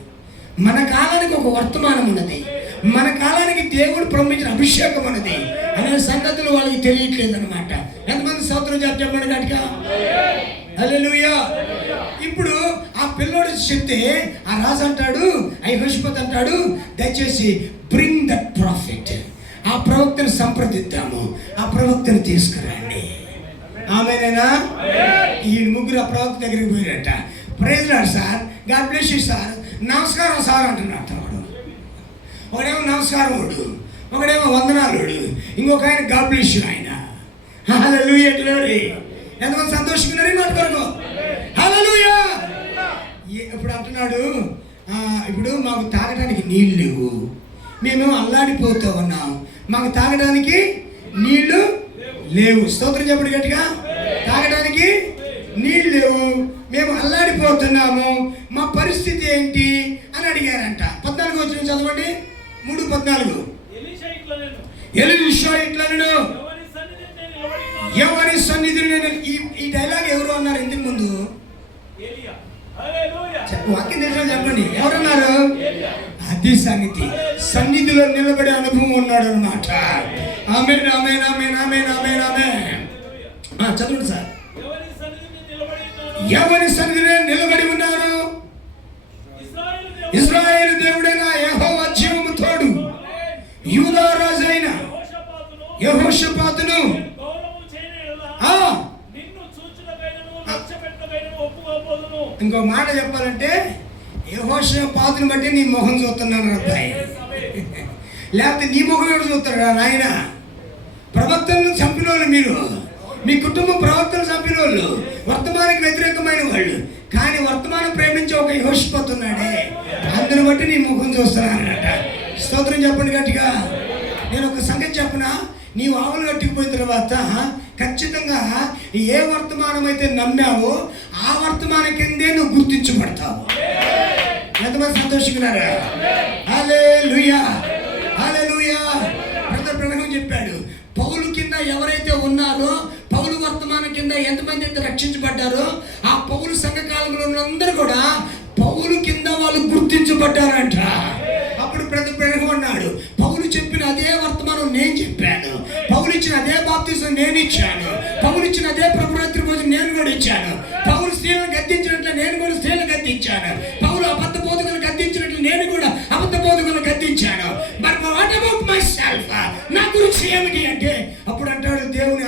మన కాలానికి ఒక వర్తమానం ఉన్నది, మన కాలానికి దేవుడు పంపించిన అభిషేకం ఉన్నది అనే సంగతులు వాళ్ళకి తెలియట్లేదు అనమాట. ఎంతమంది స్తోత్రం చెప్పండి గట్టిగా. హల్లెలూయా. ఇప్పుడు ఆ పిల్లోడు చెప్తే ఆ రాజు అంటాడు, యెహోషాపాతు అంటాడు, దయచేసి బ్రింగ్ దట్ ప్రాఫిట్. ఆ ఆ ప్రవక్తను సంప్రదిద్దాము, ఆ ప్రవక్తను తీసుకురండి. ఆమెనేనా? ఈ ముగ్గురు ఆ ప్రవక్త దగ్గరికి పోయినట్ట. Praise Lord sir, God bless you sir, నమస్కారం సార్ అంటున్నట్టు. ఒకడేమో నమస్కారం వాడు, ఒకడేమో వందనాలుడు, ఇంకొక ఆయన గాడ్ బ్లెస్ యూ ఆయన. హల్లెలూయా. ఎంతమంది సంతోషిస్తున్నారు ఈ మాట కొరకు? హల్లెలూయా. ఇప్పుడు అంటున్నాడు, ఇప్పుడు మాకు తాగడానికి నీళ్ళు లేవు, మేమేమో అల్లాడిపోతూ ఉన్నాం, మాకు తాగడానికి నీళ్లు లేవు. స్తోత్రం చెప్పండి గట్టిగా. తాగడానికి నీళ్ళు లేవు, మేము అల్లాడిపోతున్నాము, మా పరిస్థితి ఏంటి అని అడిగారంట. 14 వచనం చదవండి, 3:14. ఎలీషా ఇట్లనెను, ఎవరి సన్నిధిని నేను. ఈ డైలాగ్ ఎవరు అన్నారు ఇంతకు ముందు? వాక్యం తెలిసిన చెప్పండి, ఎవరన్నారు? అది సంగతి. సన్నిధిలో నిలబడే అనుభవం ఉన్నాడు అనమాట. ఆమేన్, ఆమేన్, ఆమేన్, ఆమేన్, ఆమేన్, ఆమేన్. చదవండి సార్. ఎవరి సన్నిధిని నిలబడి ఉన్నారు? ఇశ్రాయేలు దేవుడైన యెహోవా జీవము తోడు, యూదా రాజైన యెహోషాపాతును. ఇంకో మాట చెప్పాలంటే, యెహోషాపాతుని బట్టి నీ మొహం చూస్తున్నాను అబ్బాయి, లేకపోతే నీ ముఖం ఎవరు చూస్తాడు నాయన? ప్రవక్తలను చంపిన వాళ్ళు మీరు, మీ కుటుంబం ప్రవక్తలు చంపిన వాళ్ళు, వర్తమానికి వ్యతిరేకమైన వాళ్ళు. కానీ వర్తమానం ప్రేమించే ఒక యెహోషాపాతు ఉన్నాడే, అందరిని బట్టి నీ ముఖం చూస్తున్నాను అన్నట. స్తోత్రం చెప్పండి గట్టిగా. నేను ఒక సంగతి చెప్పనా, నీవు ఆవులు కట్టుకుపోయిన తర్వాత ఖచ్చితంగా ఏ వర్తమానం అయితే నమ్మావో ఆ వర్తమానం కిందే నువ్వు గుర్తించబడతావు. ఎంతమంది సంతోషిస్తున్నారా? హల్లెలూయా, హల్లెలూయా. బ్రదర్ బ్రహ్మ చెప్పాడు, పౌలు కింద ఎవరైతే ఉన్నారో, పౌలు వర్తమానం కింద ఎంతమంది అయితే రక్షించబడ్డారో, ఆ పౌలు సంఘకాలంలో ఉన్నందరూ కూడా పౌలు కింద వాళ్ళు గుర్తించబడ్డారంట. అప్పుడు బ్రదర్ బ్రహ్మ అన్నాడు, పౌలు చెప్పిన అదే వర్తమానం నేను చెప్పాను, పౌలు ఇచ్చిన అదే బాప్తిసం నేను ఇచ్చాను, పౌలు ఇచ్చిన అదే ప్రభురాత్రి భోజనం నేను కూడా ఇచ్చాను, పౌలు స్త్రీలను గద్దించినట్లు నేను కూడా స్త్రీలను గద్దించాను, పౌలు అబద్ధ బోధకులను గద్దించినట్లు నేను కూడా అబద్ధ బోధకులను గద్దించాను. But what about myself, నా గురించి ఏమిటి అంటే, అప్పుడు అంటాడు దేవుని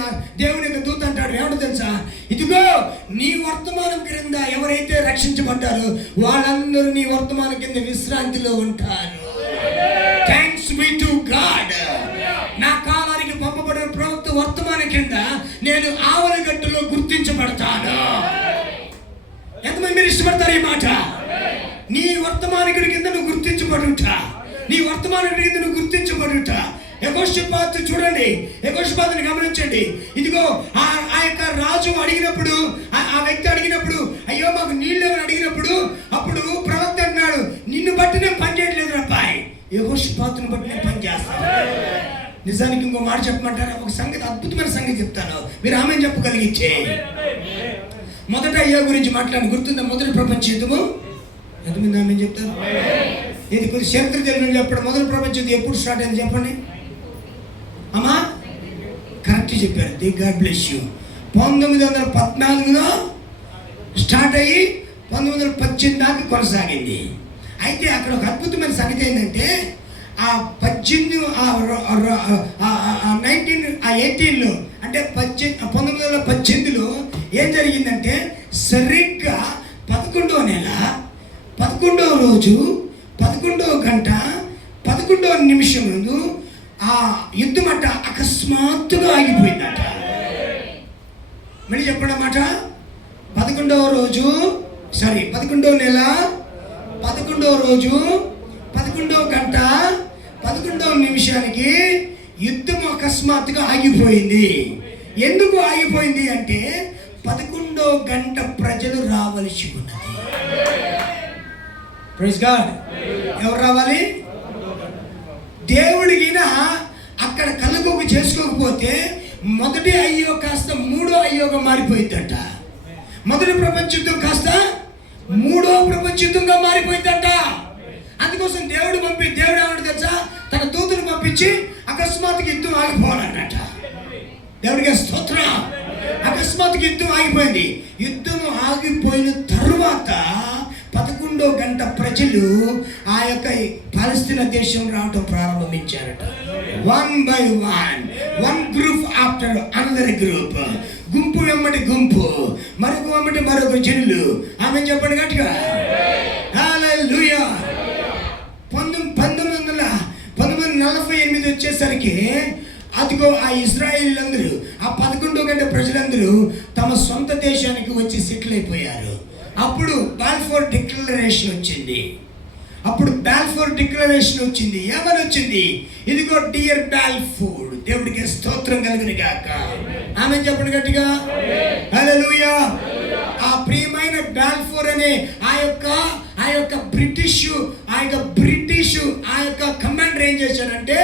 యొక్క దూత అంటాడు, ఏమిటో తెలుసా? ఇదిగో నీ వర్తమానం క్రింద ఎవరైతే రక్షించబడ్డారో వాళ్ళందరూ నీ వర్తమానం కింద విశ్రాంతిలో ఉంటారు. Thanks be to God. నా కాలానికి పంపబడిన ప్రవక్త వర్తమానం కింద నేను ఆవల గట్టులో గుర్తించబడతాను. ఎంతమంది మీరు ఇష్టపడతారు ఈ మాట? నీ వర్తమానికుడి కింద నువ్వు గుర్తించబడుట, నీ వర్తమానికుడి కింద నువ్వు గుర్తించబడుట. యెహోషాపాతు చూడండి, యెహోషాపాతుని గమనించండి. ఇదిగో ఆ యొక్క రాజు అడిగినప్పుడు, ఆ వ్యక్తి అడిగినప్పుడు, అయ్యో మాకు నీళ్ళు అని అడిగినప్పుడు, అప్పుడు ప్రవక్త అన్నాడు, నిన్ను బట్టి నేను పని చేయట్లేదు అబ్బాయి, యెహోషాపాతుని బట్టి నేను పని చేస్తాను. నిజానికి ఇంకో మాట చెప్పమంటారా? ఒక సంగతి, అద్భుతమైన సంగతి చెప్తాను, మీరు ఆమె చెప్పగలిగించే. మొదట అయ్యో గురించి మాట్లాడి గుర్తుందా? మొదటి ప్రపంచ యుద్ధము. ఎంతమంది ఆమె చెప్తారు? ఇది కొద్ది చరిత్ర తెలియని చెప్పడం. మొదటి ప్రపంచ యుద్ధం ఎప్పుడు స్టార్ట్ అయింది చెప్పండి అమ్మా? కరెక్ట్ చెప్పారు. The God bless you. 1914లో స్టార్ట్ అయ్యి 1918 దాకా కొనసాగింది. అయితే అక్కడ ఒక అద్భుతమైన సంగతి ఏంటంటే, ఆ 1818లో అంటే 1918లో ఏం జరిగిందంటే, సరిగ్గా 11వ నెల 11వ రోజు 11వ గంట 11వ నిమిషం ముందు ఆ యుద్ధం అట అకస్మాత్తుగా ఆగిపోయిందట. మళ్ళీ చెప్పడం మాట, 11వ నెల 11వ రోజు 11వ గంట 11వ నిమిషానికి యుద్ధం అకస్మాత్తుగా ఆగిపోయింది. ఎందుకు ఆగిపోయింది అంటే, 11వ గంట ప్రజలు రావలసి ఉన్నది. Praise God. ఎవరు రావాలి? దేవుడికిన అక్కడ కళ్ళకొక చేసుకోకపోతే మొదటి అయ్యో కాస్త మూడో అయ్యోగా మారిపోయిందట. మొదటి ప్రపంచ యుద్ధం కాస్త మూడో ప్రపంచ యుద్ధంగా మారిపోయిందట. అందుకోసం దేవుడు ఏమన్నా తెలుసా, తన దూతను పంపించి అకస్మాత్తుగా యుద్ధం ఆగిపోవాలన్నట. దేవుడికి స్తోత్రం. అకస్మాత్తుగా యుద్ధం ఆగిపోయింది. యుద్ధం ఆగిపోయిన తరువాత 11 11వ గంట ప్రజలు ఆ యొక్క పాలస్తీనా దేశం రావటం ప్రారంభించారట. 1 by 1, one group after another group, గుంపు వెంబడి గుంపు, మరొక వెంబడి మరొక జనులు. ఆమె చెప్పండి గట్టిగా హల్లెలూయా. 1948 వచ్చేసరికి అదిగో ఆ ఇజ్రాయేలీలందరూ, ఆ 11వ గంట ప్రజలందరూ తమ సొంత దేశానికి వచ్చి సెటిల్ అయిపోయారు. అప్పుడు బాల్ఫోర్ డిక్లరేషన్ వచ్చింది. ఏమని వచ్చింది? ఇదిగో డియర్ బాల్ఫోర్, దేవుడికి స్తోత్రం కలుగును గాక. ఆమె చెప్పండి గట్టిగా హల్లెలూయా. ఆ ప్రియమైన బాల్ఫోర్ అనే ఆ యొక్క బ్రిటిష్ కమాండర్ ఏం చేశాడంటే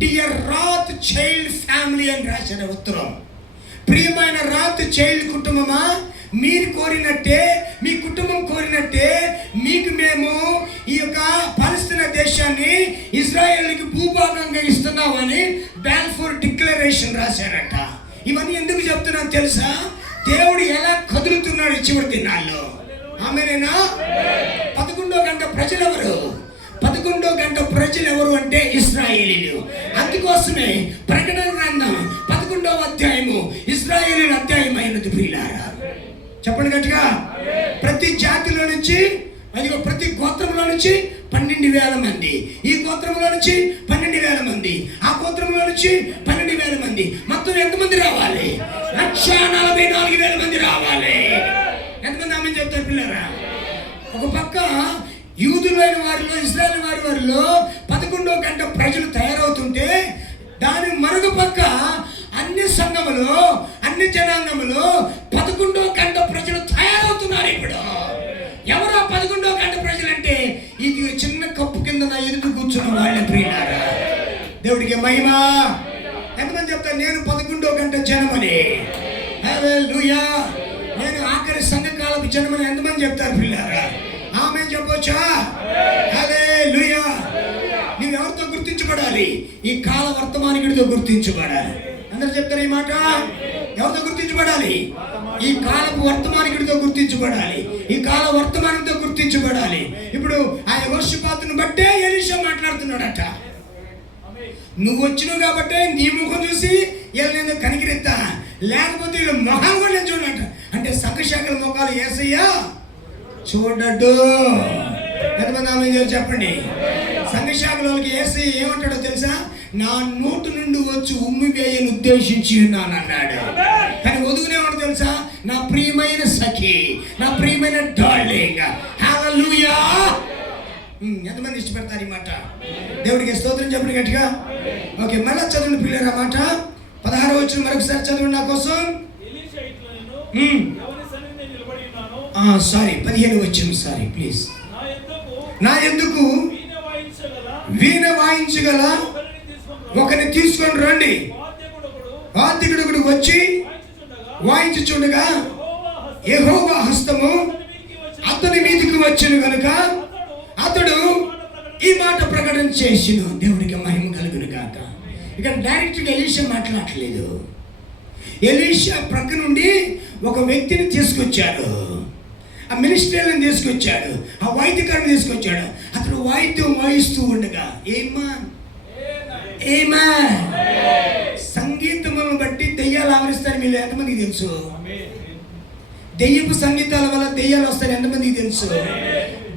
డియర్ రాత్ చైల్డ్ ఫ్యామిలీ అని రాశాడు ఉత్తరం. ప్రియమైన రాత్ చైల్డ్ కుటుంబమా, మీరు కోరినట్టే, మీ కుటుంబం కోరినట్టే మీకు మేము ఈ యొక్క పాలస్తీనా దేశాన్ని ఇజ్రాయేల్కి భూభాగంగా ఇస్తున్నామని బాల్ఫోర్ డిక్లరేషన్ రాశారట. ఇవన్నీ ఎందుకు చెప్తున్నాను తెలుసా? దేవుడు ఎలా కదులుతున్నాడు చివరి దినాల్లో. ఆమేనేనా? 11వ గంట ప్రజలు ఎవరు? 11వ గంట ప్రజలు ఎవరు అంటే ఇశ్రాయేలీలు. అందుకోసమే ప్రకటన గ్రంథం 11వ అధ్యాయము ఇశ్రాయేలీల అధ్యాయం అయినది. ప్రియులారా చెప్పండి గట్టిగా. ప్రతి జాతిలో నుంచి, అదిగో ప్రతి గోత్రంలో నుంచి 12,000 మంది, ఈ గోత్రంలో నుంచి 12,000 మంది, ఆ గోత్రంలో నుంచి 12,000 మంది, మొత్తం ఎంతమంది రావాలి? 1,44,000 మంది రావాలి. ఎంతమంది ఆమె చెప్తారు పిల్లరా? ఒక పక్క యూదులైన వారిలో, ఇశ్రాయేలు వారిలో 11వ గంట ప్రజలు తయారవుతుంటే, దాని మరొక పక్క అన్ని సంఘములు, అన్ని జనాంగములు 11వ గంట ప్రజలు తయారవుతున్నారు. ఇప్పుడు ఎవరు 11వ గంట ప్రజలు అంటే? ఇది చిన్న కప్పు కింద నా ఎదురు కూర్చున్న వాళ్ళే. ప్రియులారా దేవుడికి మహిమ. ఎంతమంది చెప్తారు నేను 11వ గంట జనమని? హల్లెలూయా. నేను ఆఖరి సంఘకాలపు జనమని ఎంతమంది చెప్తారు పిల్లారా? ఆమె చెప్పొచ్చా? హల్లెలూయా. నువ్వు ఎవరితో గుర్తించబడాలి? ఈ కాల వర్తమానికుడితో గుర్తించబడాలి. అందరూ చెప్తారు ఈ మాట. ఎవరితో గుర్తించబడాలి? ఈ కాలపు వర్తమానికుడితో గుర్తించబడాలి. ఈ కాల వర్తమానంతో గుర్తించబడాలి. ఇప్పుడు ఆ యెహోషాపాతును బట్టే ఎలీషా మాట్లాడుతున్నాడట. నువ్వు వచ్చినావు కాబట్టి నీ ముఖం చూసి వీళ్ళని కనికిరెత్తా, లేకపోతే వీళ్ళ మొహం కూడా నేను చూడట. అంటే సంఘశాఖల ముఖాలు యేసయ్యా చూడడు. ఎంతమంది ఆమె చెప్పండి. సంఘశాఖల వాళ్ళకి యేసయ్య ఏమంటాడో తెలుసా? నా నోటు నుండి వచ్చి ఉమ్మి వేయని ఉద్దేశించి ఉన్నాను అన్నాడు. కానీ వదుగునేవాడు తెలుసా? నా ప్రియమైన సఖి, నా ప్రియమైన డార్లింగ్. హల్లెలూయా. ఎంతమంది ఇష్టపడతారు ఈ మాట? దేవుడికి స్తోత్రం చెప్పండి గట్టిగా. ఓకే, మళ్ళా చదవండి పిల్లల మాట. 16వ వచనం మరొకసారి చదవండి నా కోసం. 15వ వచనం సారీ ప్లీజ్. నా ఎందుకు వీణ వాయించగల ఒకరిని తీసుకొని రండి. వాద్యకుడు వచ్చి వాయించుచుండగా యెహోవా హస్తము అతని మీదకి వచ్చెను గనుక అతడు ఈ మాట ప్రకటన చేసిను. దేవుడికి మహిమ కలుగును గాక. ఇక్కడ డైరెక్ట్గా ఎలీషా మాట్లాడట్లేదు. ఎలీషా ప్రక్క నుండి ఒక వ్యక్తిని తీసుకొచ్చాడు, ఆ మినిస్ట్రీలను తీసుకొచ్చాడు, ఆ వాయిద్యకారుని తీసుకొచ్చాడు. అతడు వాయిద్యం వాయిస్తూ ఉండగా ఏమా సంగీతములను బట్టి దెయ్యాలు ఆవరిస్తారని మీరు ఎంతమందికి తెలుసు? దెయ్యపు సంగీతాల వల్ల దెయ్యాలు వస్తాయని ఎంతమందికి తెలుసు?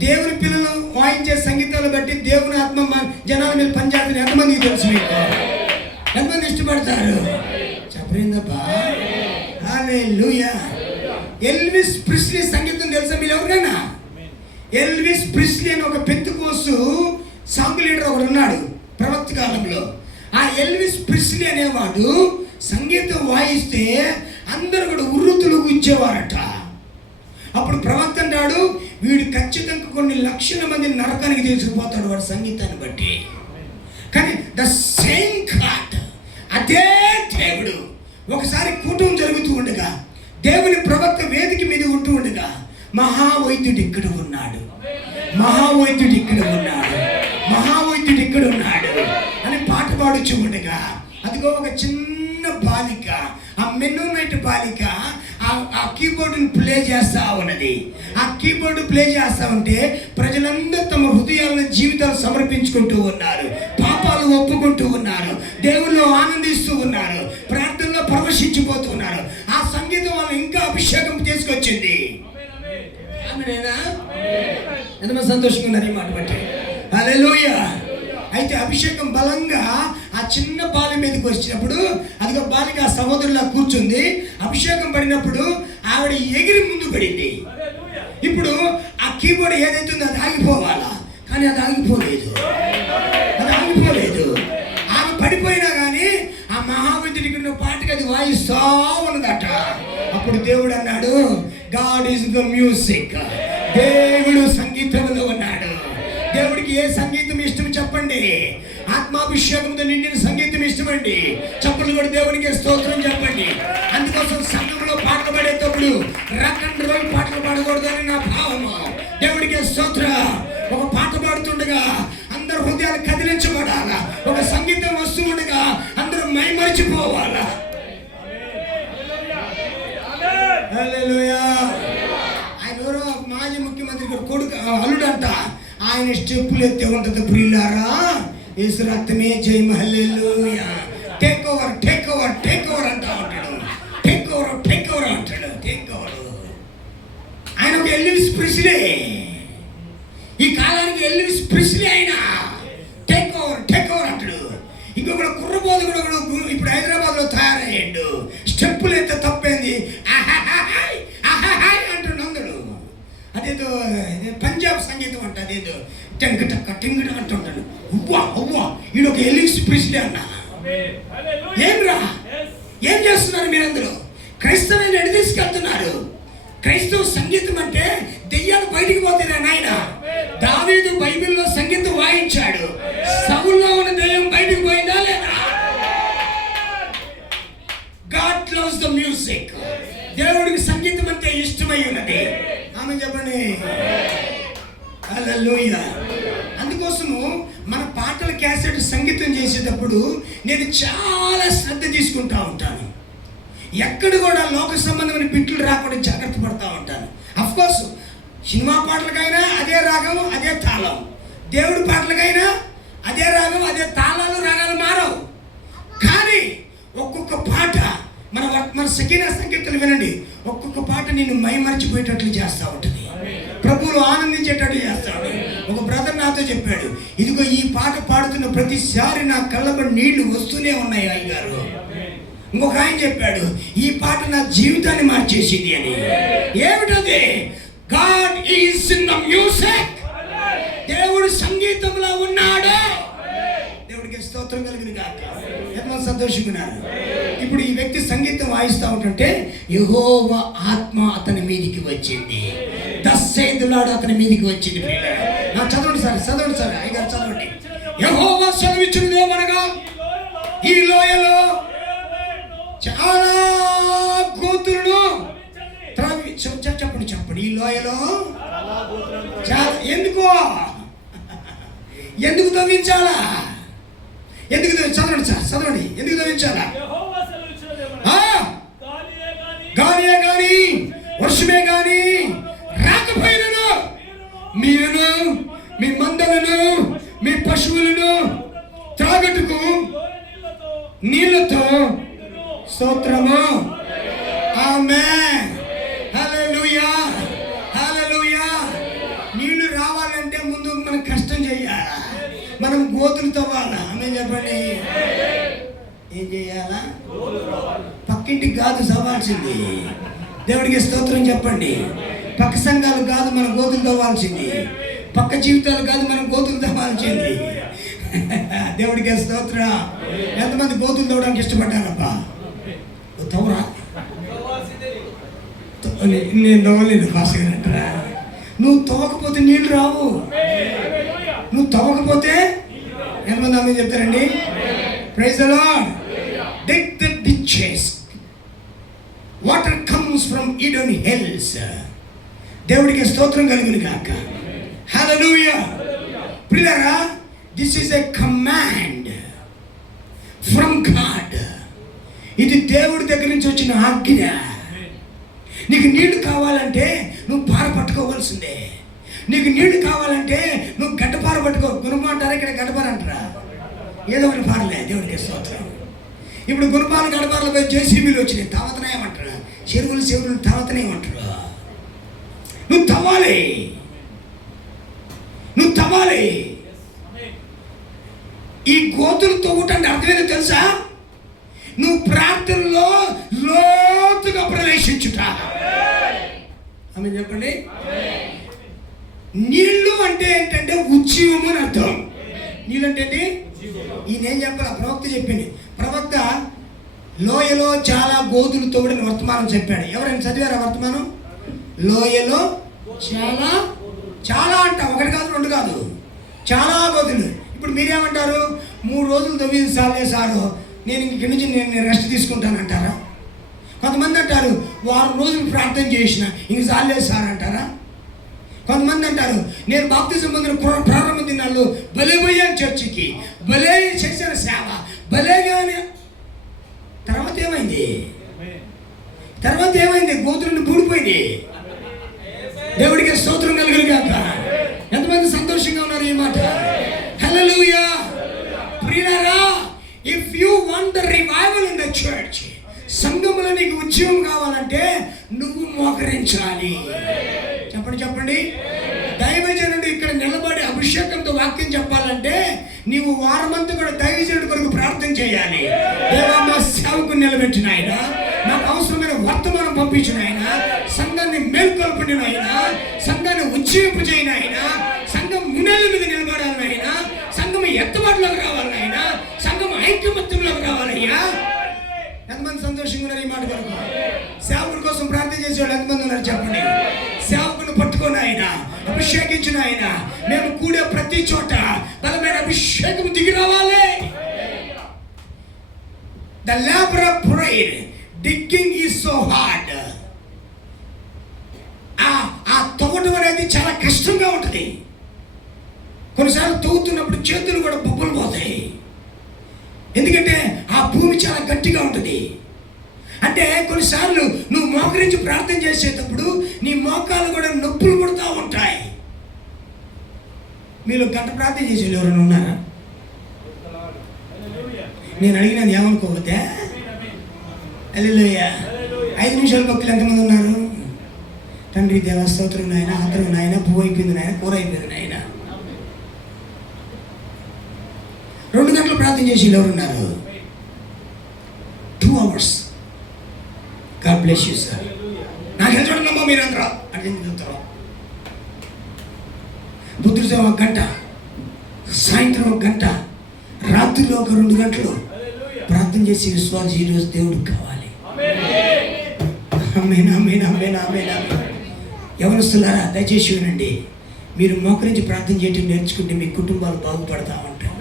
దేవుని పిల్లలు వాయించే సంగీతాలు బట్టి దేవుని ఆత్మ జనాల మీద పనిచేస్తుంది ఎంతమందికి తెలుసు? మీకు ఎంతమంది ఇష్టపడతారు? చెప్పలేదబ్బా. హల్లెలూయా. ఎల్విస్ ప్రిస్లీ సంగీతం తెలుసా మీరు ఎవరికైనా? ఎల్విస్ ప్రిస్లీ అని ఒక పెంతెకోస్తు సాంగ్ లీడర్ ఒకడు ఉన్నాడు ప్రవక్త కాలంలో. ఆ ఎల్విస్ ప్రిస్లీ అనేవాడు సంగీతం వాయిస్తే అందరూ కూడా ఉర్రుతులు ఇచ్చేవారట. అప్పుడు ప్రవక్త అంటాడు, వీడు ఖచ్చితంగా కొన్ని లక్షల మంది నరకానికి తీసుకుపోతాడు వాడు సంగీతాన్ని బట్టి. కానీ ద సేమ్ గాడ్, అదే దేవుడు ఒకసారి కూటమి జరుగుతూ ఉండగా, దేవుని ప్రవక్త వేదిక మీద ఉంటూ ఉండగా, మహావైద్యుడు ఇక్కడ ఉన్నాడు, మహావైద్యుడు ఇక్కడ ఉన్నాడు, మహావైద్యుడు ఇక్కడ ఉన్నాడు అని పాట పాడుచూ ఉండగా, అదిగో ఒక చిన్న బాలిక, ఆ మెన్నోనైట్ బాలిక ఆ ఆ కీబోర్డుని ప్లే చేస్తూ ఉన్నది. ఆ కీబోర్డు ప్లే చేస్తూ ఉంటే ప్రజలందరూ తమ హృదయాలను జీవితాలు సమర్పించుకుంటూ ఉన్నారు, పాపాలు ఒప్పుకుంటూ ఉన్నారు, దేవుళ్ళు ఆనందిస్తూ ఉన్నారు, ప్రార్థనలో పరవశించిపోతున్నారు. ఆ సంగీతం వాళ్ళు ఇంకా అభిషేకం చేసుకొచ్చింది. ఎంతమంది సంతోషంగా ఉన్నారు ఈ మాట బట్టి? హల్లెలూయా. అయితే అభిషేకం బలంగా ఆ చిన్న బాలి మీదకి వచ్చినప్పుడు, అదిగో బాలిక ఆ సహోదరులా కూర్చుంది. అభిషేకం పడినప్పుడు ఆవిడ ఎగిరి ముందు పడింది. ఇప్పుడు ఆ కీబోర్డ్ ఏదైతుందో అది ఆగిపోవాలా, కానీ అది ఆగిపోలేదు. ఆమె పడిపోయినా కానీ ఆ మహావిద్యుడికి పాటకి అది వాయిస్తా ఉన్నదట. అప్పుడు దేవుడు అన్నాడు, గాడ్ ఈజ్ ద మ్యూజిక్. దేవుడు సంగీతంలో ఉన్నాడు. దేవుడికి ఏ సంగీతం ఇష్టం చెప్పండి? ఆత్మాభిషేకంతో నిండిన సంగీతం ఇష్టమండి. చప్పట్లు కూడా దేవునికి స్తోత్రం చెప్పండి. అందుకోసం సంఘంలో పాటలు పాడేటప్పుడు రకండి రోజు పాటలు పాడకూడదని నా భావము. దేవుడికి స్తోత్రం. ఒక పాట పాడుతుండగా అందరు హృదయాలు కదిలించబడాలా, ఒక సంగీతం వస్తూ ఉండగా అందరూ మైమరిచిపోవాలా. హల్లెలూయా. ఆయన ఎవరో మాజీ ముఖ్యమంత్రి కొడుకు అల్లుడంట. ఆయన స్టెప్పులు ఎత్తే ఉంటుంది. ప్రియులారా, యేసు రక్తమే జయం. Hallelujah. Take over take over take over అంటా ఉంటాడు. టేక్ ఓవర్ టేక్ ఓవర్ అంటాడు. Take over. ఆయన ఒక ఎల్విస్ ప్రిస్లీ. ఈ కాలానికి ఎల్విస్ ప్రిస్లీ ఆయన. టేక్ ఓవర్ అంటాడు. ఇంకొక కుర్రబోదు కూడా ఇప్పుడు హైదరాబాద్ లో తయారయ్యాడు. స్టెప్పులు ఎత్తే తప్పేంది అంటాడు అందడు. అదేదో పంజాబ్ సంగీతం అంట, అదేదో టెంక టక్క టెంగట అంటుంటాడు. ఉవ్వా ఉవ్వా, ఈడు ఒక ఎల్విస్ ప్రిస్లీ అన్న. ఏమ్రా, ఏం చేస్తున్నారు మీరందరూ? క్రైస్తవుని ఎడ తీసుకెళ్తున్నారు? క్రైస్తవ సంగీతం అంటే దెయ్యాలు బయటికి పోతారా నాయన? దావీదు బైబిల్లో సంగీతం వాయించాడు. సౌల్లో ఉన్న దెయ్యం బయటికి పోయిందా లేదా? God loves the music. దేవుడికి సంగీతం అంటే ఇష్టమై ఉన్నది. ఆమె చెప్పండి. హల్లెలూయా. అందుకోసము మన పాటల క్యాసెట్ సంగీతం చేసేటప్పుడు నేను చాలా శ్రద్ధ తీసుకుంటా ఉంటాను. ఎక్కడ కూడా లోక సంబంధమైన బిట్లు రాకుండా జాగ్రత్త పడతా ఉంటాను. అఫ్కోర్స్ సినిమా పాటలకైనా అదే రాగం అదే తాళం, దేవుడి పాటలకైనా అదే రాగం అదే తాళాలు రాగాలు మారవు. కానీ ఒక్కొక్క పాట మన సకీనా సంకీర్తనలు వినండి, ఒక్కొక్క పాట నిన్ను మైమర్చిపోయేటట్లు చేస్తూ ఉంటుంది, ప్రభువులు ఆనందించేటట్లు చేస్తాడు. ఒక బ్రదర్ నాతో చెప్పాడు, ఇదిగో ఈ పాట పాడుతున్న ప్రతిసారి నా కళ్ళబడి నీళ్లు వస్తూనే ఉన్నాయి అయ్యగారు. ఇంకొక ఆయన చెప్పాడు, ఈ పాట నా జీవితాన్ని మార్చేసింది అని. ఏమిటది? God is in the music. దేవుడు సంగీతంలో ఉన్నాడు. దేవుడికి స్తోత్రం కలిగింది కాక. ఎంతో సంతోషిస్తున్నారు. ఇప్పుడు ఈ వ్యక్తి సంగీతం వాయిస్తూ ఉంటుంటే యెహోవా ఆత్మ అతని మీదికి వచ్చింది. దస్సేదులాడు అతని మీదికి వచ్చింది. చదవండి సార్ అయ్యగారు చదవండి. యెహోవా సెలవిచ్చినదేమనగా, ఈ లోయలో చాలా గోతులను చెప్పండి. ఈ లోయలో చాలా ఎందుకు తవ్వించాలా? చదవండి. ఎందుకు తవ్వించాలా? గాలియే గాని వర్షమే గాని రాకపోయినను మీరును మీ మందలను మీ పశువులను త్రాగటుకు నీళ్లతో స్తోత్రము. ఆమేన్. హల్లెలూయా. నీళ్లు రావాలంటే ముందు మనం కష్టం చేయాలా, మనం గోతులు తవ్వాలా. ఆమేన్ చెప్పండి. ఏం చేయాలా? పక్కింటికి కాదు తవ్వాల్సింది. దేవుడికి స్తోత్రం చెప్పండి. పక్క సంఘాలు కాదు మనం గోతులు తవ్వాల్సింది, పక్క జీవితాలు కాదు మనం గోతులు తవ్వాల్సింది. దేవుడికి స్తోత్రం. ఎంతమంది గోతులు తవ్వడానికి ఇష్టపడ్డారబ్బా? తవ్వరా? నేను తవ్వలేదు ఫాస్ట్గా అంటారా? నువ్వు తవ్వకపోతే నీళ్ళు రావు. నువ్వు తవ్వకపోతే ఎంతమంది ఆమె చెప్తారండి? Praise the Lord. Dig the ditches. Water comes from Eden hills. దేవుడికి స్తోత్రం కలుగును గాక. హల్లెలూయా. ప్రియులారా, this is a command from God. ఇది దేవుడి దగ్గర నుంచి వచ్చిన ఆజ్ఞ. నీకు నీళ్లు కావాలంటే నువ్వు పార పట్టుకోవాల్సిందే. నీకు నీళ్లు కావాలంటే నువ్వు గడ్డపార పట్టుకో. గుణపం అంటారా, ఇక్కడ గడ్డపార అంటారా? ఏదో ఒకటి పారలే. దేవుడికి స్తోత్రం. ఇప్పుడు గుణపాలు గడపారలు పోయి జేసీబీలు వచ్చినాయి, తవ్వతనేమంటారు. చెరువులు తవ్వతనేమంటారు. నువ్వు తవ్వాలి, నువ్వు తవ్వాలి. ఈ గోతులు తవ్వుటంటే అర్థమేదో తెలుసా? నువ్వు ప్రార్థనలో లోతుగా ప్రవేశించుట. ఆమె చెప్పండి. నీళ్ళు అంటే ఏంటంటే ఉజ్జీవము అని అర్థం. నీళ్ళు అంటే ఏంటి? ఈయనేం చెప్పాలి? ప్రవక్త చెప్పింది. ప్రవక్త లోయలో చాలా గోతులు తవ్వుడిన వర్తమానం చెప్పాడు. ఎవరైనా చదివారా వర్తమానం? లోయలో చాలా చాలా అంట, ఒకటి కాదు రెండు కాదు, చాలా గోతులు. ఇప్పుడు మీరేమంటారు? 3 రోజులు తవ్వి సార్లే సారు, నేను ఇక్కడి నుంచి నేను రెస్ట్ తీసుకుంటానంటారా? కొంతమంది అంటారు 1 వారం రోజులు ప్రార్థన చేసిన ఇంక సార్లేదు సార్ అంటారా? కొంతమంది అంటారు నేను బాప్తిజం పొందిన ప్రారంభ దినాల్లో భలే పోయాను చర్చికి, భలే చేశాను సేవ, భలేగానే. తర్వాత ఏమైంది? గోతులను పూడిపోయింది. దేవుడికి స్తోత్రం కలుగును గాక. ఎంతమంది సంతోషంగా ఉన్నారు ఈ మాట? హల్లెలూయా. ప్రియులారా, if you want the revival in the church, సంఘములో నీకు ఉద్యోగం కావాలంటే నువ్వు మోకరించాలి. చెప్పండి. దైవజనుడు ఇక్కడ నిలబడి అభిషేకంతో వాక్యం చెప్పాలంటే నీవు వారమంతా కూడా దైవజనుడి కొరకు ప్రార్థన చేయాలి. దేవా, మా సేవకు నిలబెట్టిన ఆయన, నాకు అవసరమైన వర్తమానం పంపించిన ఆయన, సంఘాన్ని మేల్కొల్పిన ఆయన, సంఘాన్ని ఉజ్జీవింపజేయన ఆయన, సంఘం మునేల మీద నిలబడాలని ఆయన, సంఘం ఎత్తుబాటులోకి రావాలని ఆయన, సంఘం ఐక్యమత్యంలోకి రావాలయ్యా. ఎంతమంది సంతోషంగా ఉన్నారు ఈ మాట కొరకు? సేవకుడి కోసం ప్రార్థన చేసేవాళ్ళు ఎంతమంది ఉన్నారు చెప్పండి. సేవకుని పట్టుకుని ఆయన, అభిషేకించిన ఆయన, మేము కూడే ప్రతి చోట బలమైన అభిషేకం దిగి రావాలి. The labor of prayer, digging is so hard. ఆ తవ్వడం అనేది చాలా కష్టంగా ఉంటుంది. కొన్నిసార్లు తవ్వుతున్నప్పుడు చేతులు కూడా బొబ్బలు పోతాయి. ఎందుకంటే ఆ భూమి చాలా గట్టిగా ఉంటుంది. అంటే కొన్నిసార్లు నువ్వు మోకరించి ప్రార్థన చేసేటప్పుడు నీ మోకాలు కూడా నొప్పులు పుడుతూ ఉంటాయి. మీరు గంట ప్రార్థన చేసేవాళ్ళు ఎవరైనా ఉన్నారా? నేను అడిగినది ఏమనుకోవద్దే. హల్లెలూయా. 5 నిమిషాల భక్తులు ఎంతమంది ఉన్నారు? తండ్రి దేవా స్తోత్రం నాయన, ఆత్రం నాయన, పువ్వు అయిపోయింది నాయన, కూర అయిపోయింది నాయన. 2 గంటలు ప్రార్థన చేసి ఎవరున్నారు? 2 hours. God bless you, sir. నాకు చూడండి మీరందరూ అడిగింది చెప్తారు. పొద్దున 1 గంట, సాయంత్రం 1 గంట, రాత్రిలో 2 గంటలు ప్రార్థన చేసి విశ్వాసం ఈరోజు దేవుడికి కావాలి. ఆమేన్, ఆమేన్, ఆమేన్, ఆమేన్, ఆమేన్. యవనస్తులారా దయచేసి వినండి. మీరు మోకరించి ప్రార్థన చేయడం నేర్చుకుంటే మీ కుటుంబాలు బాగుపడతా ఉంటాయి.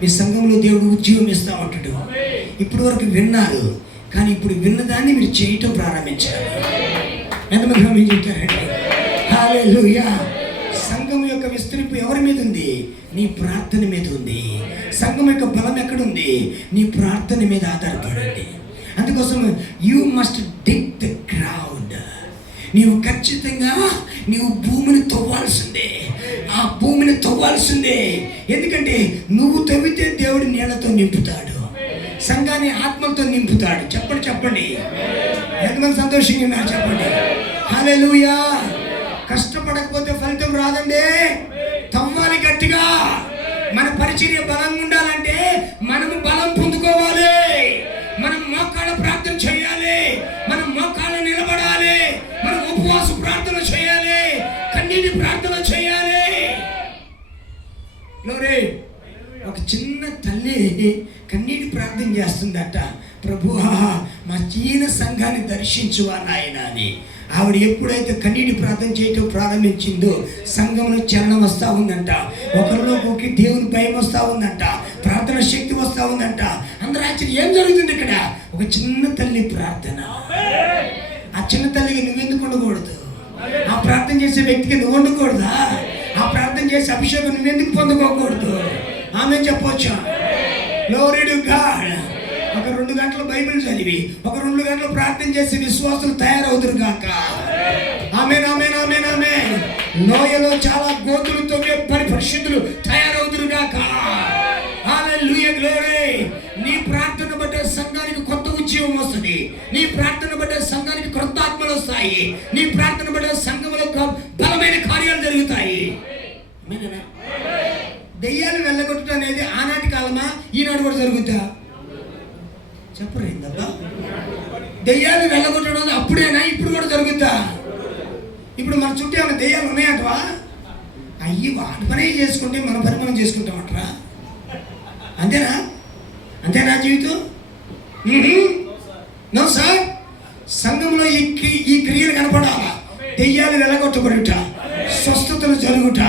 మీ సంఘంలో దేవుడు ఉద్యోగం ఇస్తూ ఉంటాడు. ఇప్పటి వరకు విన్నారు, కానీ ఇప్పుడు విన్నదాన్ని మీరు చేయటం ప్రారంభించాలి. ఎంతమంది గమనించారండి? హల్లెలూయా. సంఘం యొక్క విస్తరింపు ఎవరి మీద ఉంది? నీ ప్రార్థన మీద ఉంది. సంఘం యొక్క బలం ఎక్కడుంది? నీ ప్రార్థన మీద ఆధారపడండి. అందుకోసం you must dig the ground. నీవు ఖచ్చితంగా భూమిని తవ్వాల్సిందే. ఆ భూమిని తవ్వాల్సిందే. ఎందుకంటే నువ్వు తవ్వితే దేవుడు నీళ్లతో నింపుతాడు, సంఘాన్ని ఆత్మలతో నింపుతాడు. చెప్పండి. ఎంతమంది సంతోషంగా ఉన్నారు చెప్పండి. హల్లెలూయా. కష్టపడకపోతే ఫలితం రాదండి. తవ్వాలి గట్టిగా. మన పరిచర్య బలంగా ఉండాలంటే మనము బలం పొందుకోవాలి. మనం మోకాళ్ళ ప్రార్థన చేయాలి, మనం మోకాళ్ళ నిలబడాలి, మనం ఉపవాస ప్రార్థన చేయాలి, కన్నీటి ప్రార్థన చేయాలి. ఒక చిన్న తల్లి కన్నీటి ప్రార్థన చేస్తుందట. ప్రభువా, మా చీన సంఘాన్ని దర్శించువా నాయన అని. ఆవిడ ఎప్పుడైతే కన్నీటి ప్రార్థన చేయటం ప్రారంభించిందో సంఘంలో చలనం వస్తూ ఉందంట. ఒకరిలోకి దేవుని భయం వస్తూ ఉందంట, ప్రార్థన శక్తి వస్తూ ఉందంట. అందరూ ఆశ్చర్యం, ఏం జరుగుతుంది ఇక్కడ? ఒక చిన్న తల్లి ప్రార్థన. ఆ చిన్న తల్లికి నువ్వెందుకు ఉండకూడదు? ఆ ప్రార్థన చేసే వ్యక్తికి నువ్వు ఉండకూడదా? ఆ ప్రార్థన చేసే అభిషేకం నువ్వెందుకు పొందుకోకూడదు? ఆమె చెప్పొచ్చా? Glory to God. ఒక 2 గంటలు బైబిల్ చదివి, ఒక 2 గంటలు ప్రార్థన చేసి విశ్వాసులు తయారవుదురు గాక. ఆమేన్, ఆమేన్, ఆమేన్, ఆమేన్. లోయలో చాలా గోతులు తవ్వే పరిశుద్ధులు తయారవుదురు గాక. హల్లెలూయా, గ్లోరీ. నీ ప్రార్థన బట్టే సంఘానికి కొత్త ఉద్యమం వస్తుంది. నీ ప్రార్థన బట్టే సంఘానికి కొత్త ఆత్మలు వస్తాయి. నీ ప్రార్థన బట్టే సంఘంలో బలమైన కార్యాలు జరుగుతాయి. దెయ్యాలు వెళ్ళగొట్టడం అనేది ఆనాటి కాలమా, ఈనాడు కూడా జరుగుతా? చెప్పరు ఏందబ్బా? దెయ్యాలు వెళ్ళగొట్టడం అప్పుడేనా, ఇప్పుడు కూడా జరుగుతా? ఇప్పుడు మన చుట్టూ ఏమైనా దెయ్యాలు ఉన్నాయంటవా? అయ్యి వాటి పని చేసుకుంటే మన పని మనం చేసుకుంటామంటరా? అంతేనా? అంతేనా జీవితం? No sir. సంఘంలో ఈ క్రియలు కనపడాలా? దెయ్యాలు వెలగొట్టబడుట, స్వస్థతలు జరుగుట.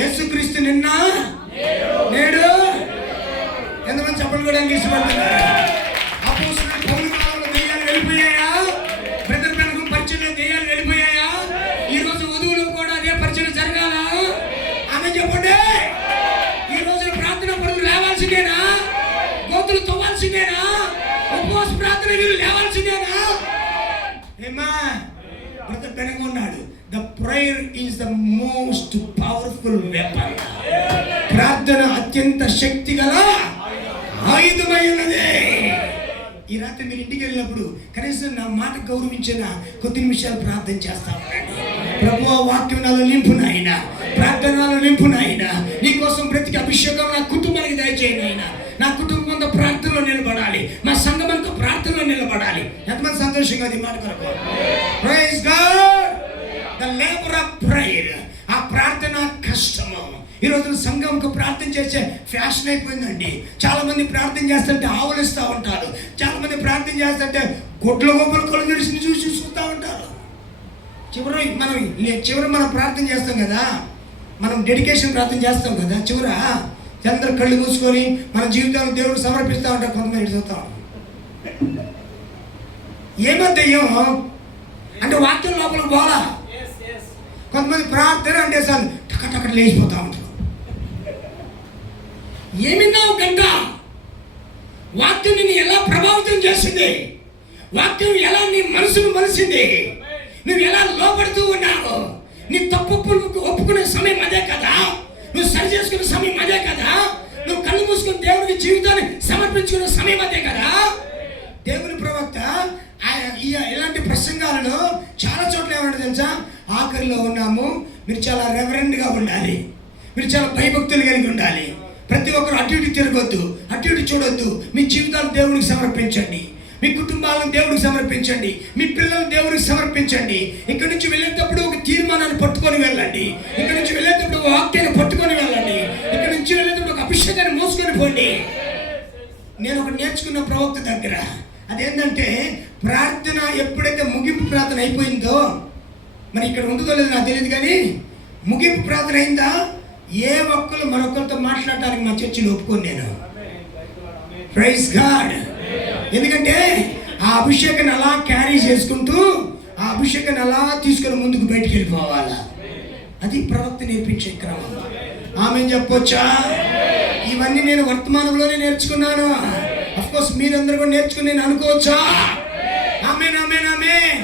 యేసుక్రీస్తు నిన్న నేడు. ఎంతమంది చెప్పలు కూడా ఇష్టపడుతున్నారు? అపోస్తలుల పౌలు కాలంలో దెయ్యాలు వెళ్ళిపోయాయా? బ్రదర్ బెనగం పరిచయంలో దెయ్యాలు వెళ్ళిపోయాయా? ఈ రోజు వధువులు కూడా అదే పరిచయం జరగాల? ఆమె చెప్పండి. ఈ రోజు ప్రార్థన పరులు లేవాల్సిందేనా? గోతులు తవ్వాల్సిందేనా? ఉపవాస ప్రార్థన వీళ్ళు లేవాల్సిందేనా? ఏమా బ్రదర్ బెనగం ఉన్నాడు. The prayer is the most powerful weapon. ప్రార్థన అత్యంత శక్తి గల ఆయుధమై ఉన్నది. ఈ రాత్రి మీరు ఇంటికి వెళ్ళినప్పుడు కనీసం నా మాట గౌరవించిన కొద్ది నిమిషాలు ప్రార్థన చేస్తా ఉండండి. ప్రభువా, వాక్యం నాలో నింపు నాయన, ప్రార్థనలో నింపు నాయన. నీకోసం బ్రతికి అభిషేకం నా కుటుంబానికి దయచేయండి నాయన. నా కుటుంబం అంతా ప్రార్థనలో నిలబడాలి, మా సంఘం అంతా ప్రార్థనలో నిలబడాలి. ఎంతమంది సంతోషంగా అది మాట కొరకు? Praise God. The labour of prayer. ఆ ప్రార్థన కష్టము. ఈ రోజు సంఘంకు ప్రార్థన చేసే ఫ్యాషన్ అయిపోయిందండి. చాలా మంది ప్రార్థన చేస్తుంటే ఆవలిస్తూ ఉంటారు. చాలా మంది ప్రార్థన చేస్తుంటే గొడ్ల గొప్పలు కళ్ళు తెరిచి చూస్తూ ఉంటారు. చివరి మనం ప్రార్థన చేస్తాం కదా, మనం డెడికేషన్ ప్రార్థన చేస్తాం కదా, చివర అందరూ కళ్ళు మూసుకొని మన జీవితాలను దేవుడు సమర్పిస్తూ ఉంటాం. కొంతమంది చూస్తాం. ఏమద్దయ్యం అంటే వాక్యం లోపల పోలా. కొంతమంది ప్రార్థన అంటే సార్ టకటక్కడ లేచిపోతా ఉంటారు. ఏమిన్నావు గంట? వాక్యం నిన్ను ఎలా ప్రభావితం చేసింది? వాక్యం ఎలా నీ మనసును మలిసింది? నువ్వు ఎలా లోపడుతూ ఉన్నావు? నీ తప్పు ఒప్పుకునే సమయం అదే కదా, నువ్వు సరి చేసుకునే సమయం అదే కదా, నువ్వు కళ్ళు మూసుకుని దేవుడికి జీవితాన్ని సమర్పించుకునే సమయం అదే కదా. దేవుని ప్రవక్త ఇలాంటి ప్రసంగాలను చాలా చోట్ల ఏమంటే తెలుసా? ఆఖరిలో ఉన్నాము, మీరు చాలా రెవరెండ్గా ఉండాలి, మీరు చాలా భయభక్తులు కలిగి ఉండాలి, ప్రతి ఒక్కరు అటు ఇటు తిరగొద్దు, అటు ఇటు చూడొద్దు, మీ జీవితాలు దేవుడికి సమర్పించండి, మీ కుటుంబాలను దేవుడికి సమర్పించండి, మీ పిల్లలను దేవుడికి సమర్పించండి. ఇక్కడి నుంచి వెళ్ళేటప్పుడు ఒక తీర్మానాన్ని పట్టుకొని వెళ్ళండి, ఇక్కడి నుంచి వెళ్ళేటప్పుడు ఒక వాక్యాన్ని పట్టుకొని వెళ్ళండి, ఇక్కడి నుంచి వెళ్ళేటప్పుడు ఒక అభిషేకాన్ని మోసుకొని పోండి. నేను ఒకటి నేర్చుకున్న ప్రవక్త దగ్గర, అదేంటంటే ప్రార్థన ఎప్పుడైతే ముగింపు ప్రార్థన అయిపోయిందో, మరి ఇక్కడ ఉంటుందో లేదో నాకు తెలియదు కానీ ముగింపు ప్రార్థన అయిందా, ఏ ఒక్కరు మరొకరితో మాట్లాడటానికి మా చర్చిలో ఒప్పుకోను నేను. Praise God. ఎందుకంటే ఆ అభిషేకాన్ని అలా క్యారీ చేసుకుంటూ ఆ అభిషేకాన్ని అలా తీసుకొని ముందుకు బయటికి వెళ్ళిపోవాలా. అది ప్రవక్త నేర్పించే క్రమం. ఆమె చెప్పొచ్చా? ఇవన్నీ నేను వర్తమానంలోనే నేర్చుకున్నాను. అఫ్కోర్స్ మీరందరూ కూడా నేర్చుకుని నేను అనుకోవచ్చా? ఆమేన్, ఆమేన్, ఆమేన్.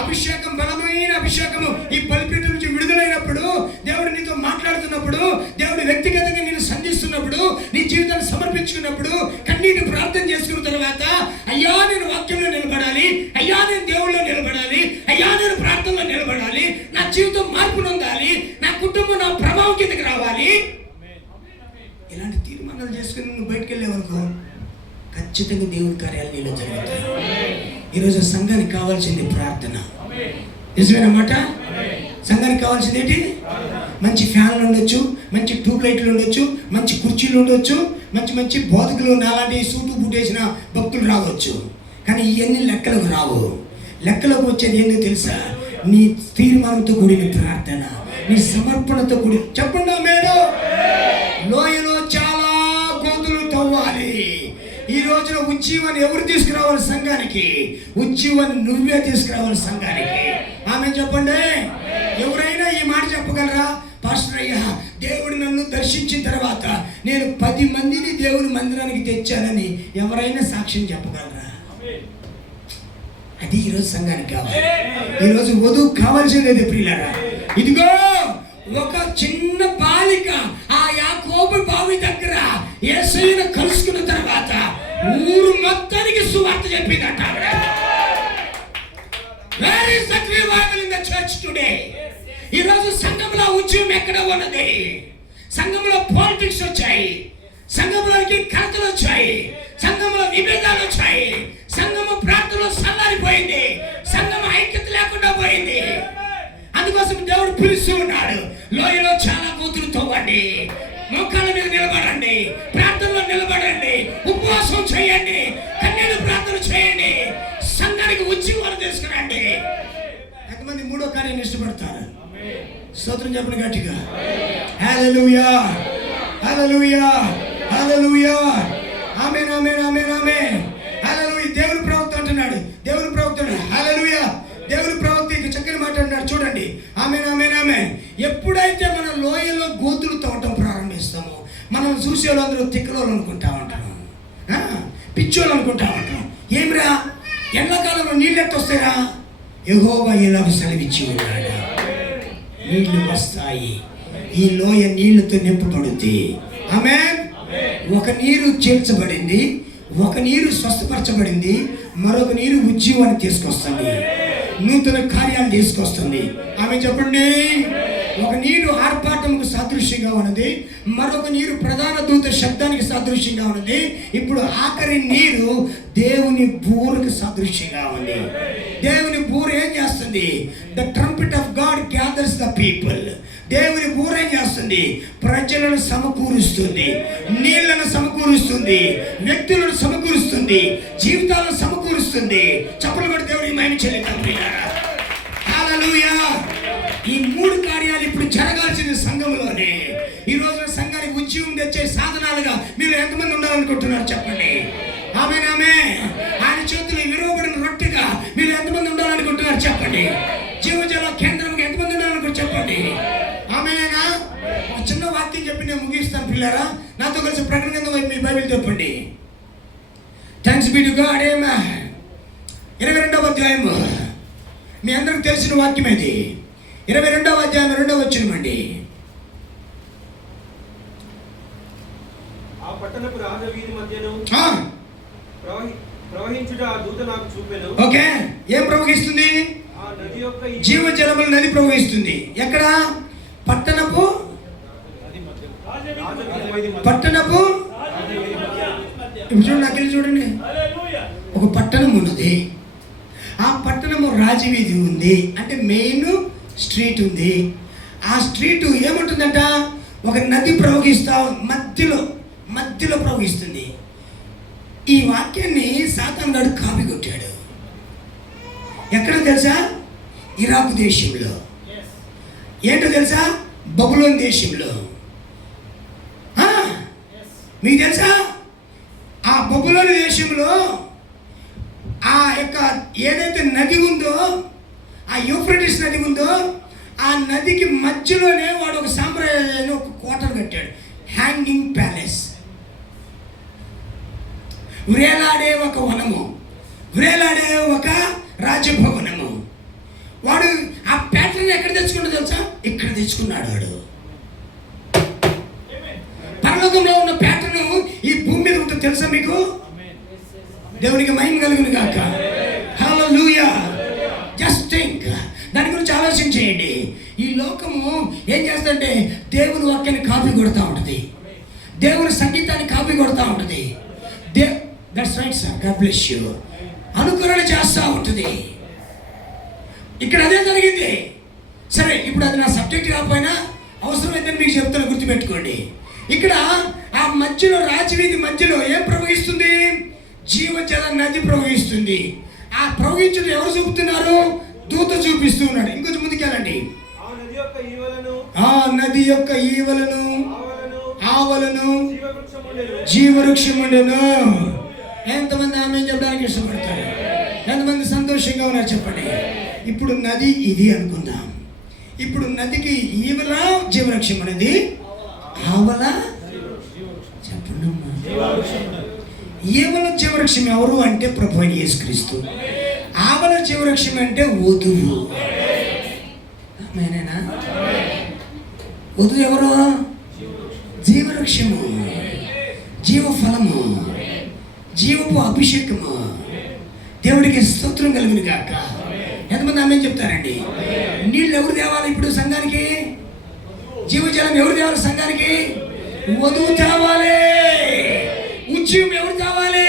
అభిషేకం, బలమైన అభిషేకము ఈ పలిపిట నుంచి విడుదలైనప్పుడు, దేవుడు నీతో మాట్లాడుతున్నప్పుడు, దేవుడు వ్యక్తిగతంగా నేను సంధిస్తున్నప్పుడు, నీ జీవితాన్ని సమర్పించుకున్నప్పుడు, కన్నీటి ప్రార్థన చేసుకున్న తర్వాత, అయ్యా నేను వాక్యంలో నిలబడాలి, అయ్యా నేను దేవుళ్ళలో నిలబడాలి, అయ్యా నేను ప్రార్థనలో నిలబడాలి, నా జీవితం మార్పు నొందాలి, నా కుటుంబం నా ప్రభావం కిందకి రావాలి. ఇలాంటి తీర్మానాలు చేసుకుని నువ్వు బయటకు వెళ్ళావనుకో, ఖచ్చితంగా దేవుడి కార్యాలు నీలో జరుగుతాయి. ఈరోజు సంఘానికి కావాల్సింది ప్రార్థన. నిజమేనమాట? సంఘానికి కావాల్సింది ఏంటి? మంచి ఫ్యాన్లు ఉండొచ్చు, మంచి ట్యూబ్ లైట్లు ఉండొచ్చు, మంచి కుర్చీలు ఉండొచ్చు, మంచి మంచి బోధకులు నాలాంటి సూటు బుట్టేసిన భక్తులు రావచ్చు. కానీ ఇవన్నీ లెక్కలకు రావు. లెక్కలకు వచ్చేది ఏంటో తెలుసా? నీ తీర్మానంతో కూడిన ప్రార్థన, నీ సమర్పణతో కూడిన. చెప్పండి మీరు. లోయలో చాలా గోతులు తవ్వాలి. ఈ రోజున ఉజ్జీవాన్ని ఎవరు తీసుకురావాలి సంఘానికి? ఉజ్జీవాన్ని నువ్వే తీసుకురావాలి సంఘానికి. ఆమె చెప్పండి. ఎవరైనా ఈ మాట చెప్పగలరా? పాస్టర్ అయ్యా, దేవుడు నన్ను దర్శించిన తర్వాత నేను 10 మందిని దేవుని మందిరానికి తెచ్చానని ఎవరైనా సాక్ష్యం చెప్పగలరా? అది ఈరోజు సంఘానికి కావాలి. ఈరోజు వధువు కావాల్సింది ప్రియులారా. ఇదిగో ఒక చిన్న బాలిక ఆ యాకోబు బావి దగ్గర యేసుని కలుసుకున్న తర్వాత ఊరు మొత్తానికి సువార్త చెప్పిందట. Where is that revival in the church today? ఈరోజు సంఘంలో ఉద్యమం ఎక్కడ ఉన్నది? సంఘంలో పాలిటిక్స్ వచ్చాయి, సంఘంలోకి కథలు వచ్చాయి, సంఘంలో విభేదాలు వచ్చాయి, సంఘము ప్రార్థనలో సల్లారిపోయింది, సంఘం ఐక్యత లేకుండా పోయింది. అందుకోసం దేవుడు పిలుస్తూ ఉన్నాడు, లోయలో చాలా గోతులు తవ్వండి, మోకాళ్ళ మీద నిలబడండి, ప్రార్థనలో నిలబడండి, ఉపవాసం చేయండి, కన్నీళ్ళు ప్రార్థన చేయండి, సంఘానికి ఉద్యోగాలు తీసుకురండి. ఎంతమంది మూడో కార్యాన్ని ఇష్టపడతారు? స్తోత్రం చెప్పండి గట్టిగా. హల్లెలూయా, హల్లెలూయా, హల్లెలూయా, ఆమేన్, ఆమేన్, ఆమేన్, ఆమేన్, హల్లెలూయా. దేవుని ప్రవక్త అంటున్నాడు, దేవుని ప్రవక్త, హల్లెలూయా, దేవుని ప్రవక్త ఇక చక్కని మాట అంటున్నాడు చూడండి. ఆమేన్, ఆమేన్, ఆమేన్. ఎప్పుడైతే మనం లోయలో గోతులు తవ్వటం ప్రారంభిస్తామో మనం చూసే వాళ్ళందరూ తిక్కలోళ్ళు అనుకుంటా ఉంటాం, పిచ్చోళ్ళు అనుకుంటా ఉంటాం. ఏమిరా ఎండాకాలంలో నీళ్ళు ఎట్ట వస్తాయిరా? యెహోవా ఇలాగ సెలవిచ్చి ఉన్నాడు, నీళ్లు వస్తాయి, ఈ లోయ నీళ్లతో నింపబడుద్ది. ఆమేన్. ఒక నీరు చేర్చబడింది, ఒక నీరు స్వస్థపరచబడింది, మరొక నీరు ఉజ్జీవాన్ని తీసుకొస్తుంది, నూతన కార్యాలు తీసుకొస్తుంది. ఆమె చెప్పండి. ఒక నీరు ఆర్భాటముకు సాదృశ్యంగా ఉన్నది, మరొక నీరు ప్రధాన దూత శబ్దానికి సాదృశ్యంగా ఉన్నది. ఇప్పుడు ఆఖరి నీరు దేవుని బూరకు సాదృశ్యంగా ఉంది. దేవుని బూర ఏం చేస్తుంది? The trumpet of God gathers the people. దేవుని బూర ఏం చేస్తుంది? ప్రజలను సమకూరుస్తుంది, నీళ్లను సమకూరుస్తుంది, వ్యక్తులను సమకూరుస్తుంది, జీవితాలను సమకూరుస్తుంది. చప్పట్లు కొట్టి దేవుడికి మహిమ చెల్లిద్దాం. హల్లెలూయా. ఈ 3 కార్యాలు ఇప్పుడు జరగాల్సిన సంఘంలోనే. ఈ రోజున సంఘానికి ఉద్యోగం తెచ్చే సాధనాలుగా మీరు ఎంతమంది ఉండాలనుకుంటున్నారు చెప్పండి. ఆమేన్, ఆమేన్. ఆయన చేతులు విరువబడిన రొట్టెగా మీరు ఎంతమంది ఉండాలనుకుంటున్నారు చెప్పండి. జీవజల కేంద్రంగా ఎంతమంది ఉండాలనుకుంటున్నారు చెప్పండి. ఆమేనేనా? ఒక చిన్న వాక్యం చెప్పి నేను ముగిస్తాను పిల్లరా. నాతో కలిసి ప్రకటన గ్రంథం మీ బైబిల్ చెప్పండి. Thanks be to God. Amen. 22వ అధ్యాయము మీ అందరికి తెలిసిన వాక్యం ఇది. 22వ అధ్యాయం 2వ వచనం అండి. ఆ పట్టణపు రాజవీధి మధ్యను ప్రవహించుట ఆ దూత నాకు చూపెను. ఓకే, ఏం ప్రవహిస్తుంది? ఆ నది యొక్క జీవజలముల నది ప్రవహిస్తుంది. ఎక్కడ? పట్టణపు పట్టణపు చూడండి, అక్కడ చూడండి. ఒక పట్టణం ఉన్నది, ఆ పట్టణము రాజవీధి ఉంది, అంటే మెయిన్ స్ట్రీట్ ఉంది. ఆ స్ట్రీట్ ఏముంటుందంట? ఒక నది ప్రవహిస్తా మధ్యలో ప్రవహిస్తుంది. ఈ వాక్యాన్ని సాతాను గాడు కాపీ కొట్టాడు. ఎక్కడ తెలుసా? ఇరాకు దేశంలో. ఏంటో తెలుసా? బబులోన్ దేశంలో. మీకు తెలుసా? ఆ బబులోన్ దేశంలో ఆ యొక్క ఏదైతే నది ఉందో, ఆ యూఫ్రటీస్ నది ఉందో, ఆ నదికి మధ్యలోనే వాడు ఒక సాంప్రదాయాన్ని ఒక కోటను కట్టాడు, హ్యాంగింగ్ ప్యాలెస్. వ్రేలాడే ఒక వనము, వ్రేలాడే ఒక రాజభవనము. వాడు ఆ ప్యాటర్న్ ఎక్కడ తెచ్చుకున్నాడు తెలుసా? ఇక్కడ తెచ్చుకున్నాడు వాడు. పరలోకంలో ఉన్న ప్యాటర్న్ ఈ భూమి మీద ఉంటుందో తెలుసా మీకు? దేవునికి మహిమ కలుగును గాక. హల్లెలూయా. జస్ట్ థింక్, దాని గురించి ఆలోచన చేయండి. ఈ లోకము ఏం చేస్తుందంటే దేవుని వాక్యాన్ని కాపీ కొడతా ఉంటుంది, దేవుని సంగీతాన్ని కాపీ కొడతా ఉంటుంది. That's right sir, God bless you. అనుకరణ చేస్తూ ఉంటుంది. ఇక్కడ అదే జరిగింది. సరే, ఇప్పుడు అది నా సబ్జెక్ట్ కాకపోయినా అవసరమైతే మీకు చెప్తాను, గుర్తుపెట్టుకోండి. ఇక్కడ ఆ మధ్యలో రాజవీధి మధ్యలో ఏం ప్రవహిస్తుంది? జీవజల నది ప్రవహిస్తుంది. ఆ ప్రవహించడం ఎవరు చూపుతున్నారు? దూత చూపిస్తున్నాడు. ఇంకొంచెం ముందుకెళ్ళండి. ఆ నది యొక్క ఈవలను ఆవలను జీవవృక్షం ఉండెను. ఎంతమంది ఆమె చెప్పడానికి ఇష్టపడతారు? ఎంతమంది సంతోషంగా ఉన్నారు చెప్పండి. ఇప్పుడు నది ఇది అనుకుందాం. ఇప్పుడు నదికి ఈవల జీవవృక్షం అనేది, ఆవల చెప్పండమ్మా. ఈవల జీవవృక్షం ఎవరు అంటే ప్రభు అయిన యేసుక్రీస్తు. ఆవల జీవవృక్షం అంటే వధువు. ఆమేనేనా? వధువు ఎవరు? జీవవృక్షము, జీవఫలము, జీవపు అభిషేకము. దేవుడికి స్తోత్రం కలుగును గాక. ఎంతమంది ఆమె చెప్తారండి? నీళ్ళు ఎవరు తేవాలి ఇప్పుడు సంఘానికి? జీవజలం ఎవరు తేవాలి సంఘానికి? వధువు తేవాలి. ఉద్యమం ఎవరు తేవాలి?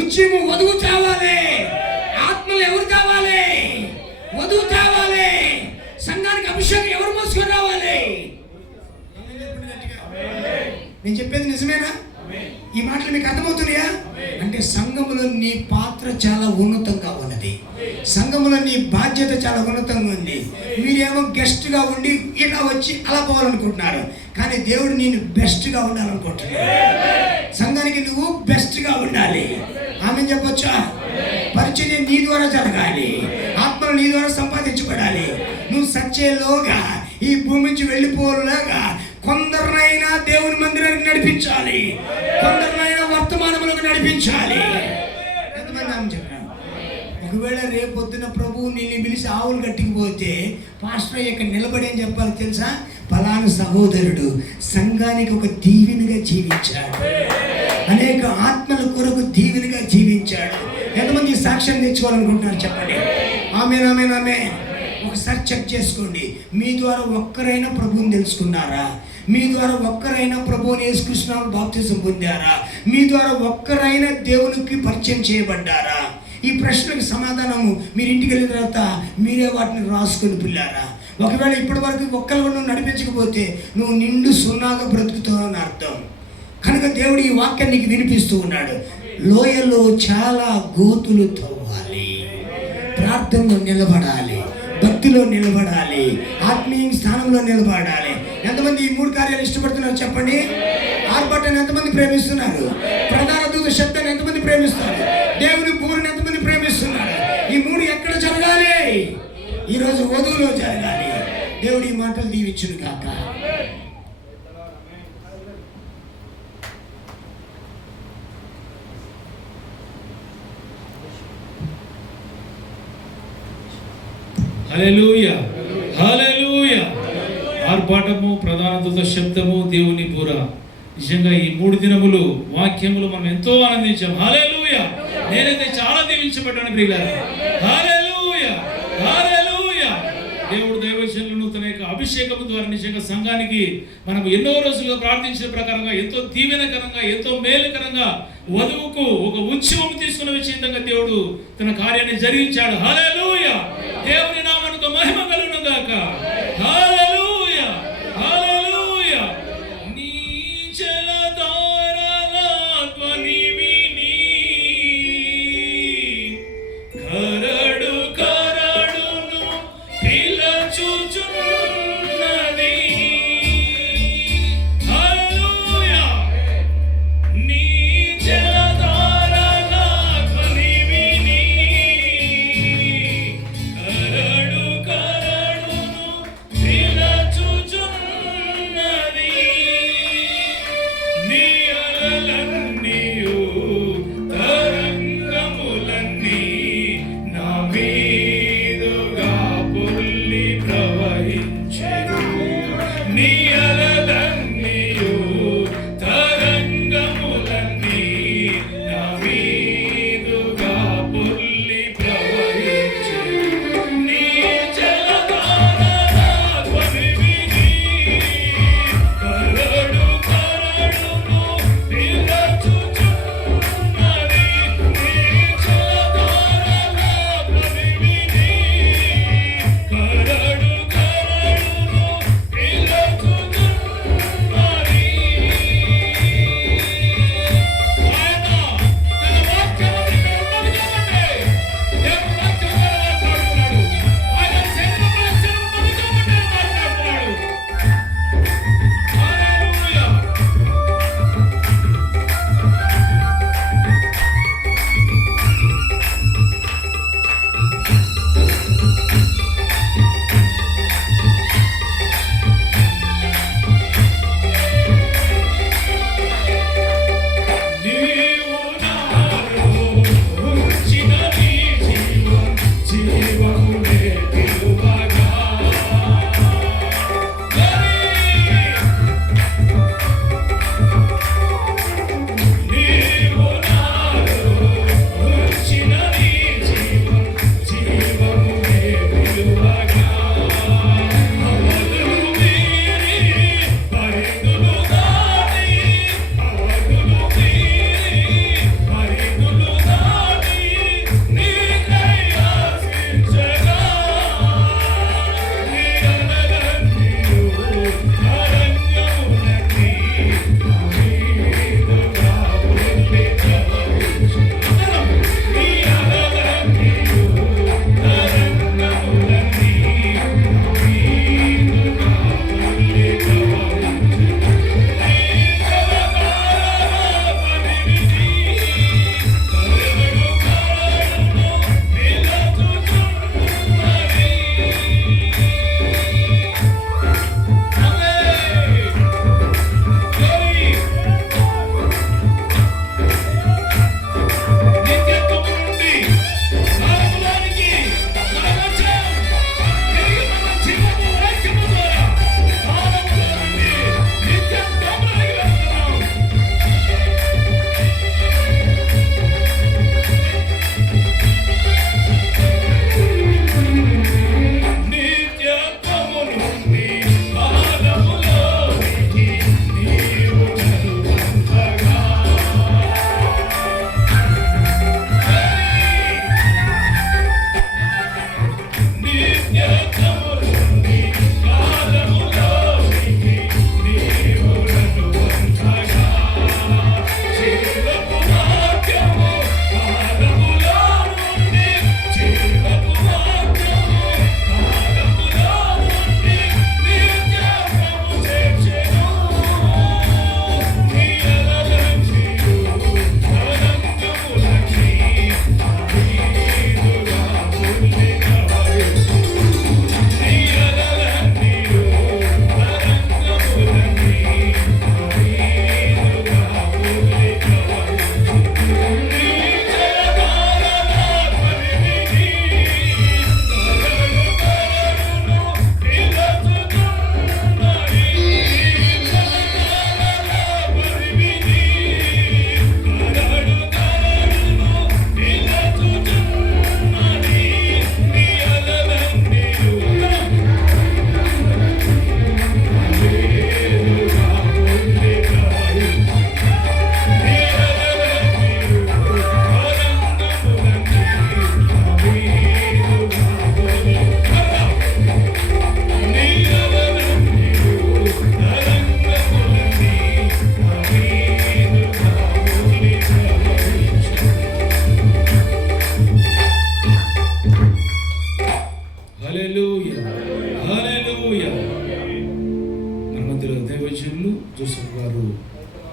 ఉద్యమం వధువు తేవాలి. ఆత్మలు ఎవరు తేవాలి? వధువు తేవాలి. సంఘానికి అభిషేకం ఎవరు మోసుకొని రావాలి? నేను చెప్పేది నిజమేనా? ఈ మాటలు మీకు అర్థమవుతున్నాయా? అంటే సంఘములో నీ పాత్ర చాలా ఉన్నతంగా ఉన్నది. సంఘములో నీ బాధ్యత చాలా ఉన్నతంగా ఉంది. మీరేమో గెస్ట్గా ఉండి ఇలా వచ్చి అలా పోవాలనుకుంటున్నారు, కానీ దేవుడు నేను బెస్ట్గా ఉండాలనుకుంటున్నాడు. సంఘానికి నువ్వు బెస్ట్గా ఉండాలి. ఆమె చెప్పొచ్చా? పరిచర్య నీ ద్వారా జరగాలి. ఆత్మలు నీ ద్వారా సంపాదించబడాలి. నువ్వు సచ్చేలోగా ఈ భూమి నుంచి వెళ్ళిపోలాగా కొందరినైనా దేవుని మందిరానికి నడిపించాలి, కొందరినైనా వర్తమానములకు నడిపించాలి. ఎంతమంది ఆమె చెప్పారు? ఒకవేళ రేపు పొద్దున ప్రభువు నిన్ను పిలిచి ఆవులు కట్టికిపోతే పాస్టర్ ఇక్కడ నిలబడి అని చెప్పాలి తెలుసా? ఫలానా సహోదరుడు సంఘానికి ఒక దీవెనగా జీవించాడు, అనేక ఆత్మల కొరకు దీవెనగా జీవించాడు. ఎంతమంది సాక్ష్యం తెచ్చుకోవాలనుకుంటున్నారు చెప్పండి. ఆమేన్, ఆమేన్, ఆమేన్. ఒకసారి చెక్ చేసుకోండి. మీ ద్వారా ఒక్కరైనా ప్రభువుని తెలుసుకున్నారా? మీ ద్వారా ఒక్కరైనా ప్రభువుని యేసుక్రీస్తునామములో బాప్తిజం పొందారా? మీ ద్వారా ఒక్కరైనా దేవునికి పరిచయం చేయబడ్డారా? ఈ ప్రశ్నకు సమాధానము మీరు ఇంటికి వెళ్ళిన తర్వాత మీరే వాటిని రాసుకొని పిల్లారా? ఒకవేళ ఇప్పటి వరకు ఒక్కరు కూడా నువ్వు నడిపించకపోతే నువ్వు నిండు సున్నాగా బ్రతుకుతావు అని అర్థం. కనుక దేవుడు ఈ వాక్యాన్ని నీకు వినిపిస్తూ ఉన్నాడు. లోయలో చాలా గోతులు తవ్వాలి, ప్రార్థనలో నిలబడాలి, భక్తిలో నిలబడాలి, ఆత్మీయ స్థానంలో నిలబడాలి. ఎంతమంది ఈ 3 కార్యాలు ఇష్టపడుతున్నారు చెప్పండి. ఆర్భాటాన్ని ఎంతమంది ప్రేమిస్తున్నారు? ప్రధాన దూత శబ్దాన్ని ఎంతమంది ప్రేమిస్తారు? దేవుని పూర్ణని ఎంతమంది ప్రేమిస్తున్నారు? ఈ 3 ఎక్కడ జరగాలి? ఈరోజు వధువులో జరగాలి. దేవుడు ఈ మాటలు దీవించును కాక. హల్లెలూయా, హల్లెలూయా. ఆర్భాటము, ప్రధాన దూత శబ్దము, దేవుని బూర. నిజంగా ఈ 3 దినములు వాక్యములు మనం ఎంతో ఆనందించాం. హల్లెలూయా. నేనైతే చాలా దీవించబడ్డాను ప్రియులారా. హల్లెలూయా, హల్లెలూయా. దేవుడు దైవజనులను తన యొక్క అభిషేకము ద్వారా నిజంగా సంఘానికి మనం ఎన్నో రోజులుగా ప్రార్థించిన ప్రకారంగా ఎంతో దీవెనకరంగా, ఎంతో మేలుకరంగా వధువుకు ఒక ఉత్సవం తీసుకునే విషయంగా దేవుడు తన కార్యాన్ని జరిగించాడు. హల్లెలూయా. దేవుని నామమునకు మహిమ కలుగును గాక. హల్లెలూయా, హల్లెలూయా. నీ జలధారల ధ్వని విని కరడు కరడును పిలచుచున్నది. హల్లెలూయా. నీ జలధారల ధ్వని విని కరడు కరడును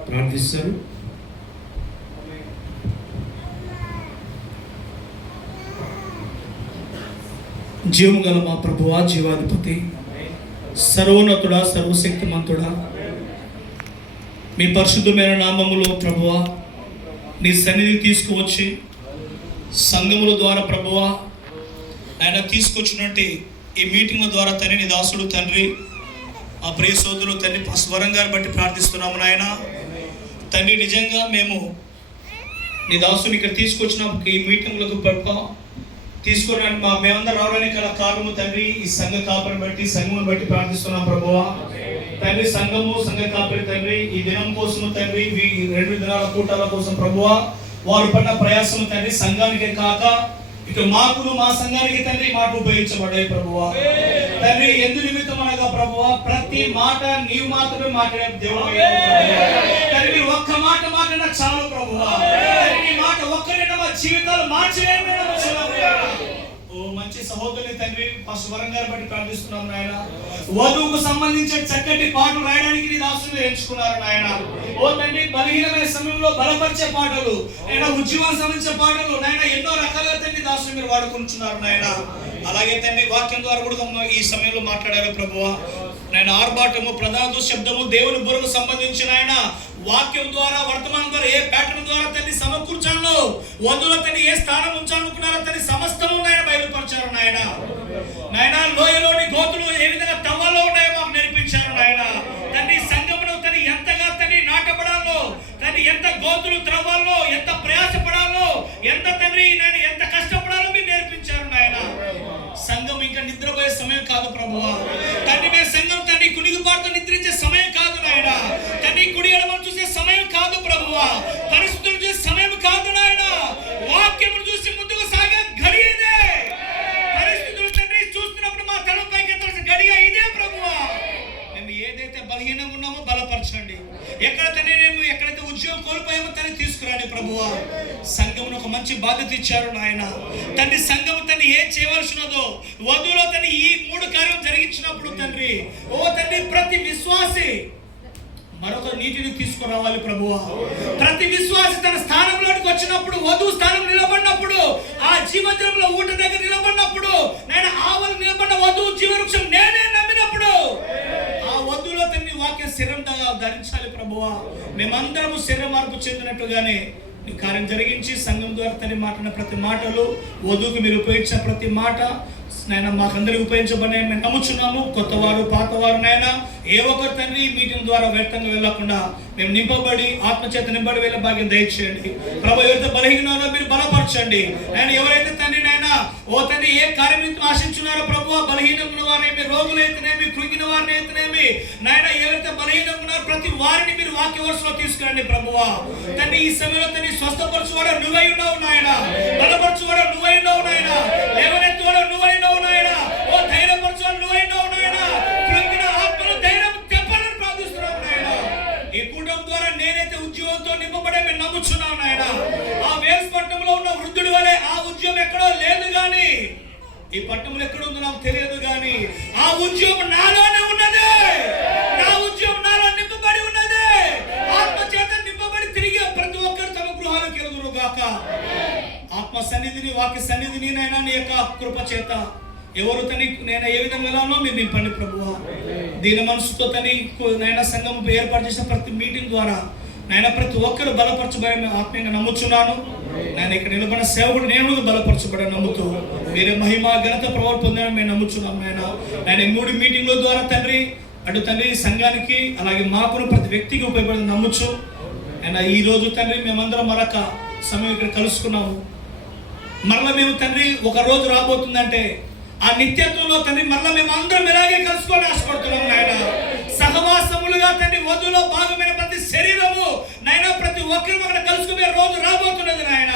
ప్రార్థిస్తారు. జీవం గల మా ప్రభువా, జీవాధిపతి, సర్వోన్నతుడా, సర్వశక్తిమంతుడా, మీ పరిశుద్ధమైన నామములో ప్రభువా నీ సన్నిధికి తీసుకువచ్చి సంఘముల ద్వారా ప్రభువా ఆయన తీసుకొచ్చినట్టు ఈ మీటింగ్ల ద్వారా తండ్రి నీ దాసుడు తండ్రి ఆ ప్రియ సోదరులు తండ్రి స్వరం గారిని బట్టి ప్రార్థిస్తున్నాము నాయన. తండ్రి నిజంగా మేము నీ దాసుని ఇక్కడ తీసుకొచ్చిన ఈ మీటింగ్లకు ప్రభువా తీసుకోవడానికి మేమందరం రావడానికి గల కారణము తండ్రి ఈ సంఘ కాపరిని బట్టి సంఘమును బట్టి ప్రార్థిస్తున్నాం ప్రభువా. తండ్రి సంఘము సంఘ కాపరి తండ్రి ఈ దినం కోసము తండ్రి ఈ 2 దినాల కూటాల కోసం ప్రభువా వారు పడిన ప్రయాసం తండ్రి సంఘానికే కాక ఇక మాకును మా సంఘానికి తండ్రి మాకు ఉపయోగించబడ్డాయి ప్రభువా. తండ్రి ఎందు నిమిత్తం అనగా ప్రభువా ప్రతి మాట నీవు మాత్రమే మాట్లాడే దేవుడు తండ్రి. ఒక్క మాట మాట్లాడినా చాలు ప్రభువా. తండ్రి మాట ఒక్కరైనా మా జీవితాలు మార్చలేమని ఓ మంచి సహోదరుని తండ్రి స్వరం గారిని బట్టి ప్రార్థిస్తున్నాం నాయన. వధువుకు సంబంధించిన చక్కటి పాటలు రాయడానికి నీ దాసులు ఎంచుకున్నారు నాయన. ఓ తండ్రి బలహీనమైన సమయంలో బలపరిచే పాటలు నాయన, ఉద్యమానికి సంబంధించిన పాటలు నాయన ఎన్నో రకాలుగా తండ్రి దాసులు మీరు వాడుకుంటున్నారు నాయన. అలాగే తండ్రి వాక్యం ద్వారా కూడా ఈ సమయంలో మాట్లాడారు ప్రభువా నాయన. ఆర్భాటము, ప్రధాన శబ్దము, దేవుని బుర్రకు సంబంధించిన ఆయన వాక్యం ద్వారా వర్తమానం ద్వారా ఏ ప్యాటర్న్ ద్వారా తండ్రి సమకూర్చాలో వధువుల తండ్రి ఏ స్థానం ఉంచాలనుకున్నారో తండ్రి సమస్తము నాయన బయలుపరిచారు నాయన. నాయన లోయలోని గోతులు ఏ విధంగా తవ్వాలో ఉన్నాయో మాకు నేర్పించారు నాయన. తండ్రి సంఘమును తండ్రి ఎంతగా తండ్రి నాటపడాలో తండ్రి ఎంత గోతులు త్రవ్వాలో ఎంత ప్రయాసపడాలో ఎంత తండ్రి నాయన ఎంత కష్టపడాలో మీరు నేర్పించారు నాయన. సంఘం ఇంకా నిద్రపోయే సమయం కాదు ప్రభువా తండ్రి. మేము సంఘం తండ్రి కునిగిపాటుతో నిద్రించే సమయం కాదు నాయన. తండ్రి కుడి ఎడమను చూసే సమయం కాదు ప్రభువా. పరిస్థితులు చూసే సమయం కాదు నాయన. వాక్యమును చూసి ముందుకు సాగే గడియ ఇదే. పరిస్థితులు తండ్రి చూస్తున్నప్పుడు మా తలపైకి ఎత్తాల్సిన గడియ ఇదే ప్రభువా. మేము ఏదైతే బలహీనంగా ఉన్నామో బలపరచండి. ఎక్కడ తండ్రి మేము ఎక్కడైతే ఉద్యోగం కోల్పోయామో తండ్రి తీసుకురండి ప్రభువా. సంఘమును ఒక మంచి బాధ్యత ఇచ్చారు నాయన. తండ్రి సంఘము తండ్రి ఏం చేయవలసినదో వధువులో తండ్రి ఈ 3 కార్యం జరిగించినప్పుడు తండ్రి ఓ తండ్రి ప్రతి విశ్వాసి మరొక నీటిని తీసుకురావాలి ప్రభువా. ప్రతి విశ్వాసి తన స్థానంలోకి వచ్చినప్పుడు వధువు స్థానం నిలబడినప్పుడు ఆ జీవజలంలో ఊట దగ్గర నిలబడినప్పుడు నేను ఆవలు నిలబడిన వధువు జీవవృక్షం నేనే నమ్మినప్పుడు ఆ వధువులో తండ్రి వాక్య శరీరం ధరించాలి ప్రభువా. మేమందరము శరీర మార్పు చెందినట్టుగానే నీ కార్యం జరిగించి సంఘం ద్వారా తండ్రి మాట్లాడిన ప్రతి మాటలు వధువుకు మీరు ఉపయోగించిన ప్రతి మాట నాయన మాకందరికి ఉపయోగించబడి మేము నమ్ముచున్నాము. కొత్తవారు పాతవారు నాయన ఏ ఒక్కరు తండ్రి మీటింగ్ ద్వారా వ్యర్థంగా వెళ్ళకుండా మేము నింపబడి ఆత్మచేత నింపబడి వెళ్ళే భాగ్యం దయచేయండి ప్రభు. ఎవరైతే బలహీనారో మీరు బలపరచండి నాయన. ఎవరైతే తండ్రి నాయన ఓ తండ్రి ఏ కార్యం ఆశించున్నారో ప్రభు బలహీనంగా వారిని రోగులైతేనేమి కృంగిన వారిని అయితేనేమి నాయన ఎవరైతే బలహీనంగా ఉన్నారో ప్రతి వారిని మీరు వాక్య వరుసలో తీసుకురండి ప్రభువా. తండ్రి ఈ సమయంలో తండ్రి స్వస్థపరచువాడు నువ్వై ఉన్నావు నాయన. బలపరచువాడు నువ్వై ఉన్నావు నాయన. లేవనెత్తువాడు నువ్వై ఉన్నావు నాయన. ఓ ధైర్యపరచువాడు నువ్వై ఉన్నావు నాయన. కృంగిన ఆత్మను ధైర్యం చెప్పాలని ప్రార్థిస్తున్నావు నాయన. ఈ కూటం ద్వారా నేనైతే ఉద్యోగంతో నింపబడే మేము నమ్ముచున్నాం నాయన. ఆ వేల్పట్నంలో ఉన్న వృద్ధుడి వలె ఆ ఉద్యోగం ఎక్కడో లేదు గాని ఈ పట్టణంలో ఎక్కడ ఉందో నాకు తెలియదు గాని ఆ ఉద్యోగం నాలోనే ఉన్నది. నా ఉద్యోగం నాలో నింపబడి ఉన్నది. ఆత్మ చేత నింపబడి తిరిగి ప్రతి ఒక్కరు తమ గృహాలకు వెళ్దురు గాక. ఆత్మ సన్నిధిని వాక్య సన్నిధిని నైనా నీ యొక్క కృప చేత ఎవరు తని నేను ఏ విధంగా వెళ్ళాలో మీరు నింపండి ప్రభువా. దీని మనసుతో తని నైనా సంఘం ఏర్పాటు చేసిన ప్రతి మీటింగ్ ద్వారా నాయన ప్రతి ఒక్కరు బలపరచబడి ఆత్మీయంగా నమ్ముచున్నాను. నేను ఇక్కడ నిలబడిన సేవకుడు నేను బలపరచబడి నమ్ముతూ మీరే మహిమ ఘనత ప్రభావం పొందాలని మేము నమ్ముచున్నాం నాయన. నేను 3 మీటింగ్ల ద్వారా తండ్రి అటు తండ్రి సంఘానికి అలాగే మాకును ప్రతి వ్యక్తికి ఉపయోగపడి నమ్ముచు ఆయన ఈ రోజు తండ్రి మేమందరం మరొక సమయం ఇక్కడ కలుసుకున్నాము. మరలా మేము తండ్రి ఒక రోజు రాబోతుందంటే ఆ నిత్యత్వంలో తండ్రి మరలా మేము అందరం ఇలాగే కలుసుకోవాలని ఆశపడుతున్నాం నాయన. సహవాసములుగా తండ్రి వధువులో భాగమైన ప్రతి శరీరము నాయన ప్రతి ఒక్కరు అక్కడ కలుసుకునే రోజు రాబోతున్నది నాయన.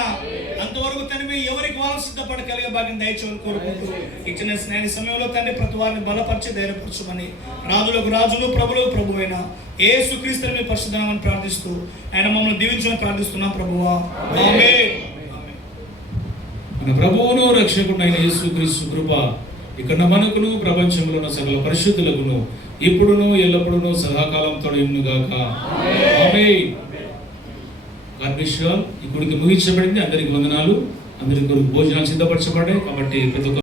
అంతవరకు తండ్రి ఎవరికి వాళ్ళు సిద్ధపడి కలిగే భాగ్యం దయచేయని కోరుకుంటూ ఇచ్చిన స్నేహ సమయంలో తండ్రి ప్రతి వారిని బలపరిచి ధైర్యపరచమని రాజులకు రాజులు ప్రభులకు ప్రభు అయిన యేసుక్రీస్తుని మీ పరిశుద్ధనామని ప్రార్థిస్తూ ఆయన మమ్మల్ని దీవించమని ప్రార్థిస్తున్నాం ప్రభువా. ఆమేన్. మన ప్రభువును రక్షకుడైన యేసుక్రీస్తు కృప ఇక్కడ మనకును ప్రపంచంలో ఉన్న సకల పరిశుద్ధులకును ఇప్పుడును ఎల్లప్పుడును సదాకాలంతో గాక amen. God bless you all. ఈ గుడికి ముగించబడింది. అందరికి వందనాలు. అందరి కొరకు భోజనాలు సిద్ధపరచబడ్డాయి కాబట్టి ప్రతి ఒక్క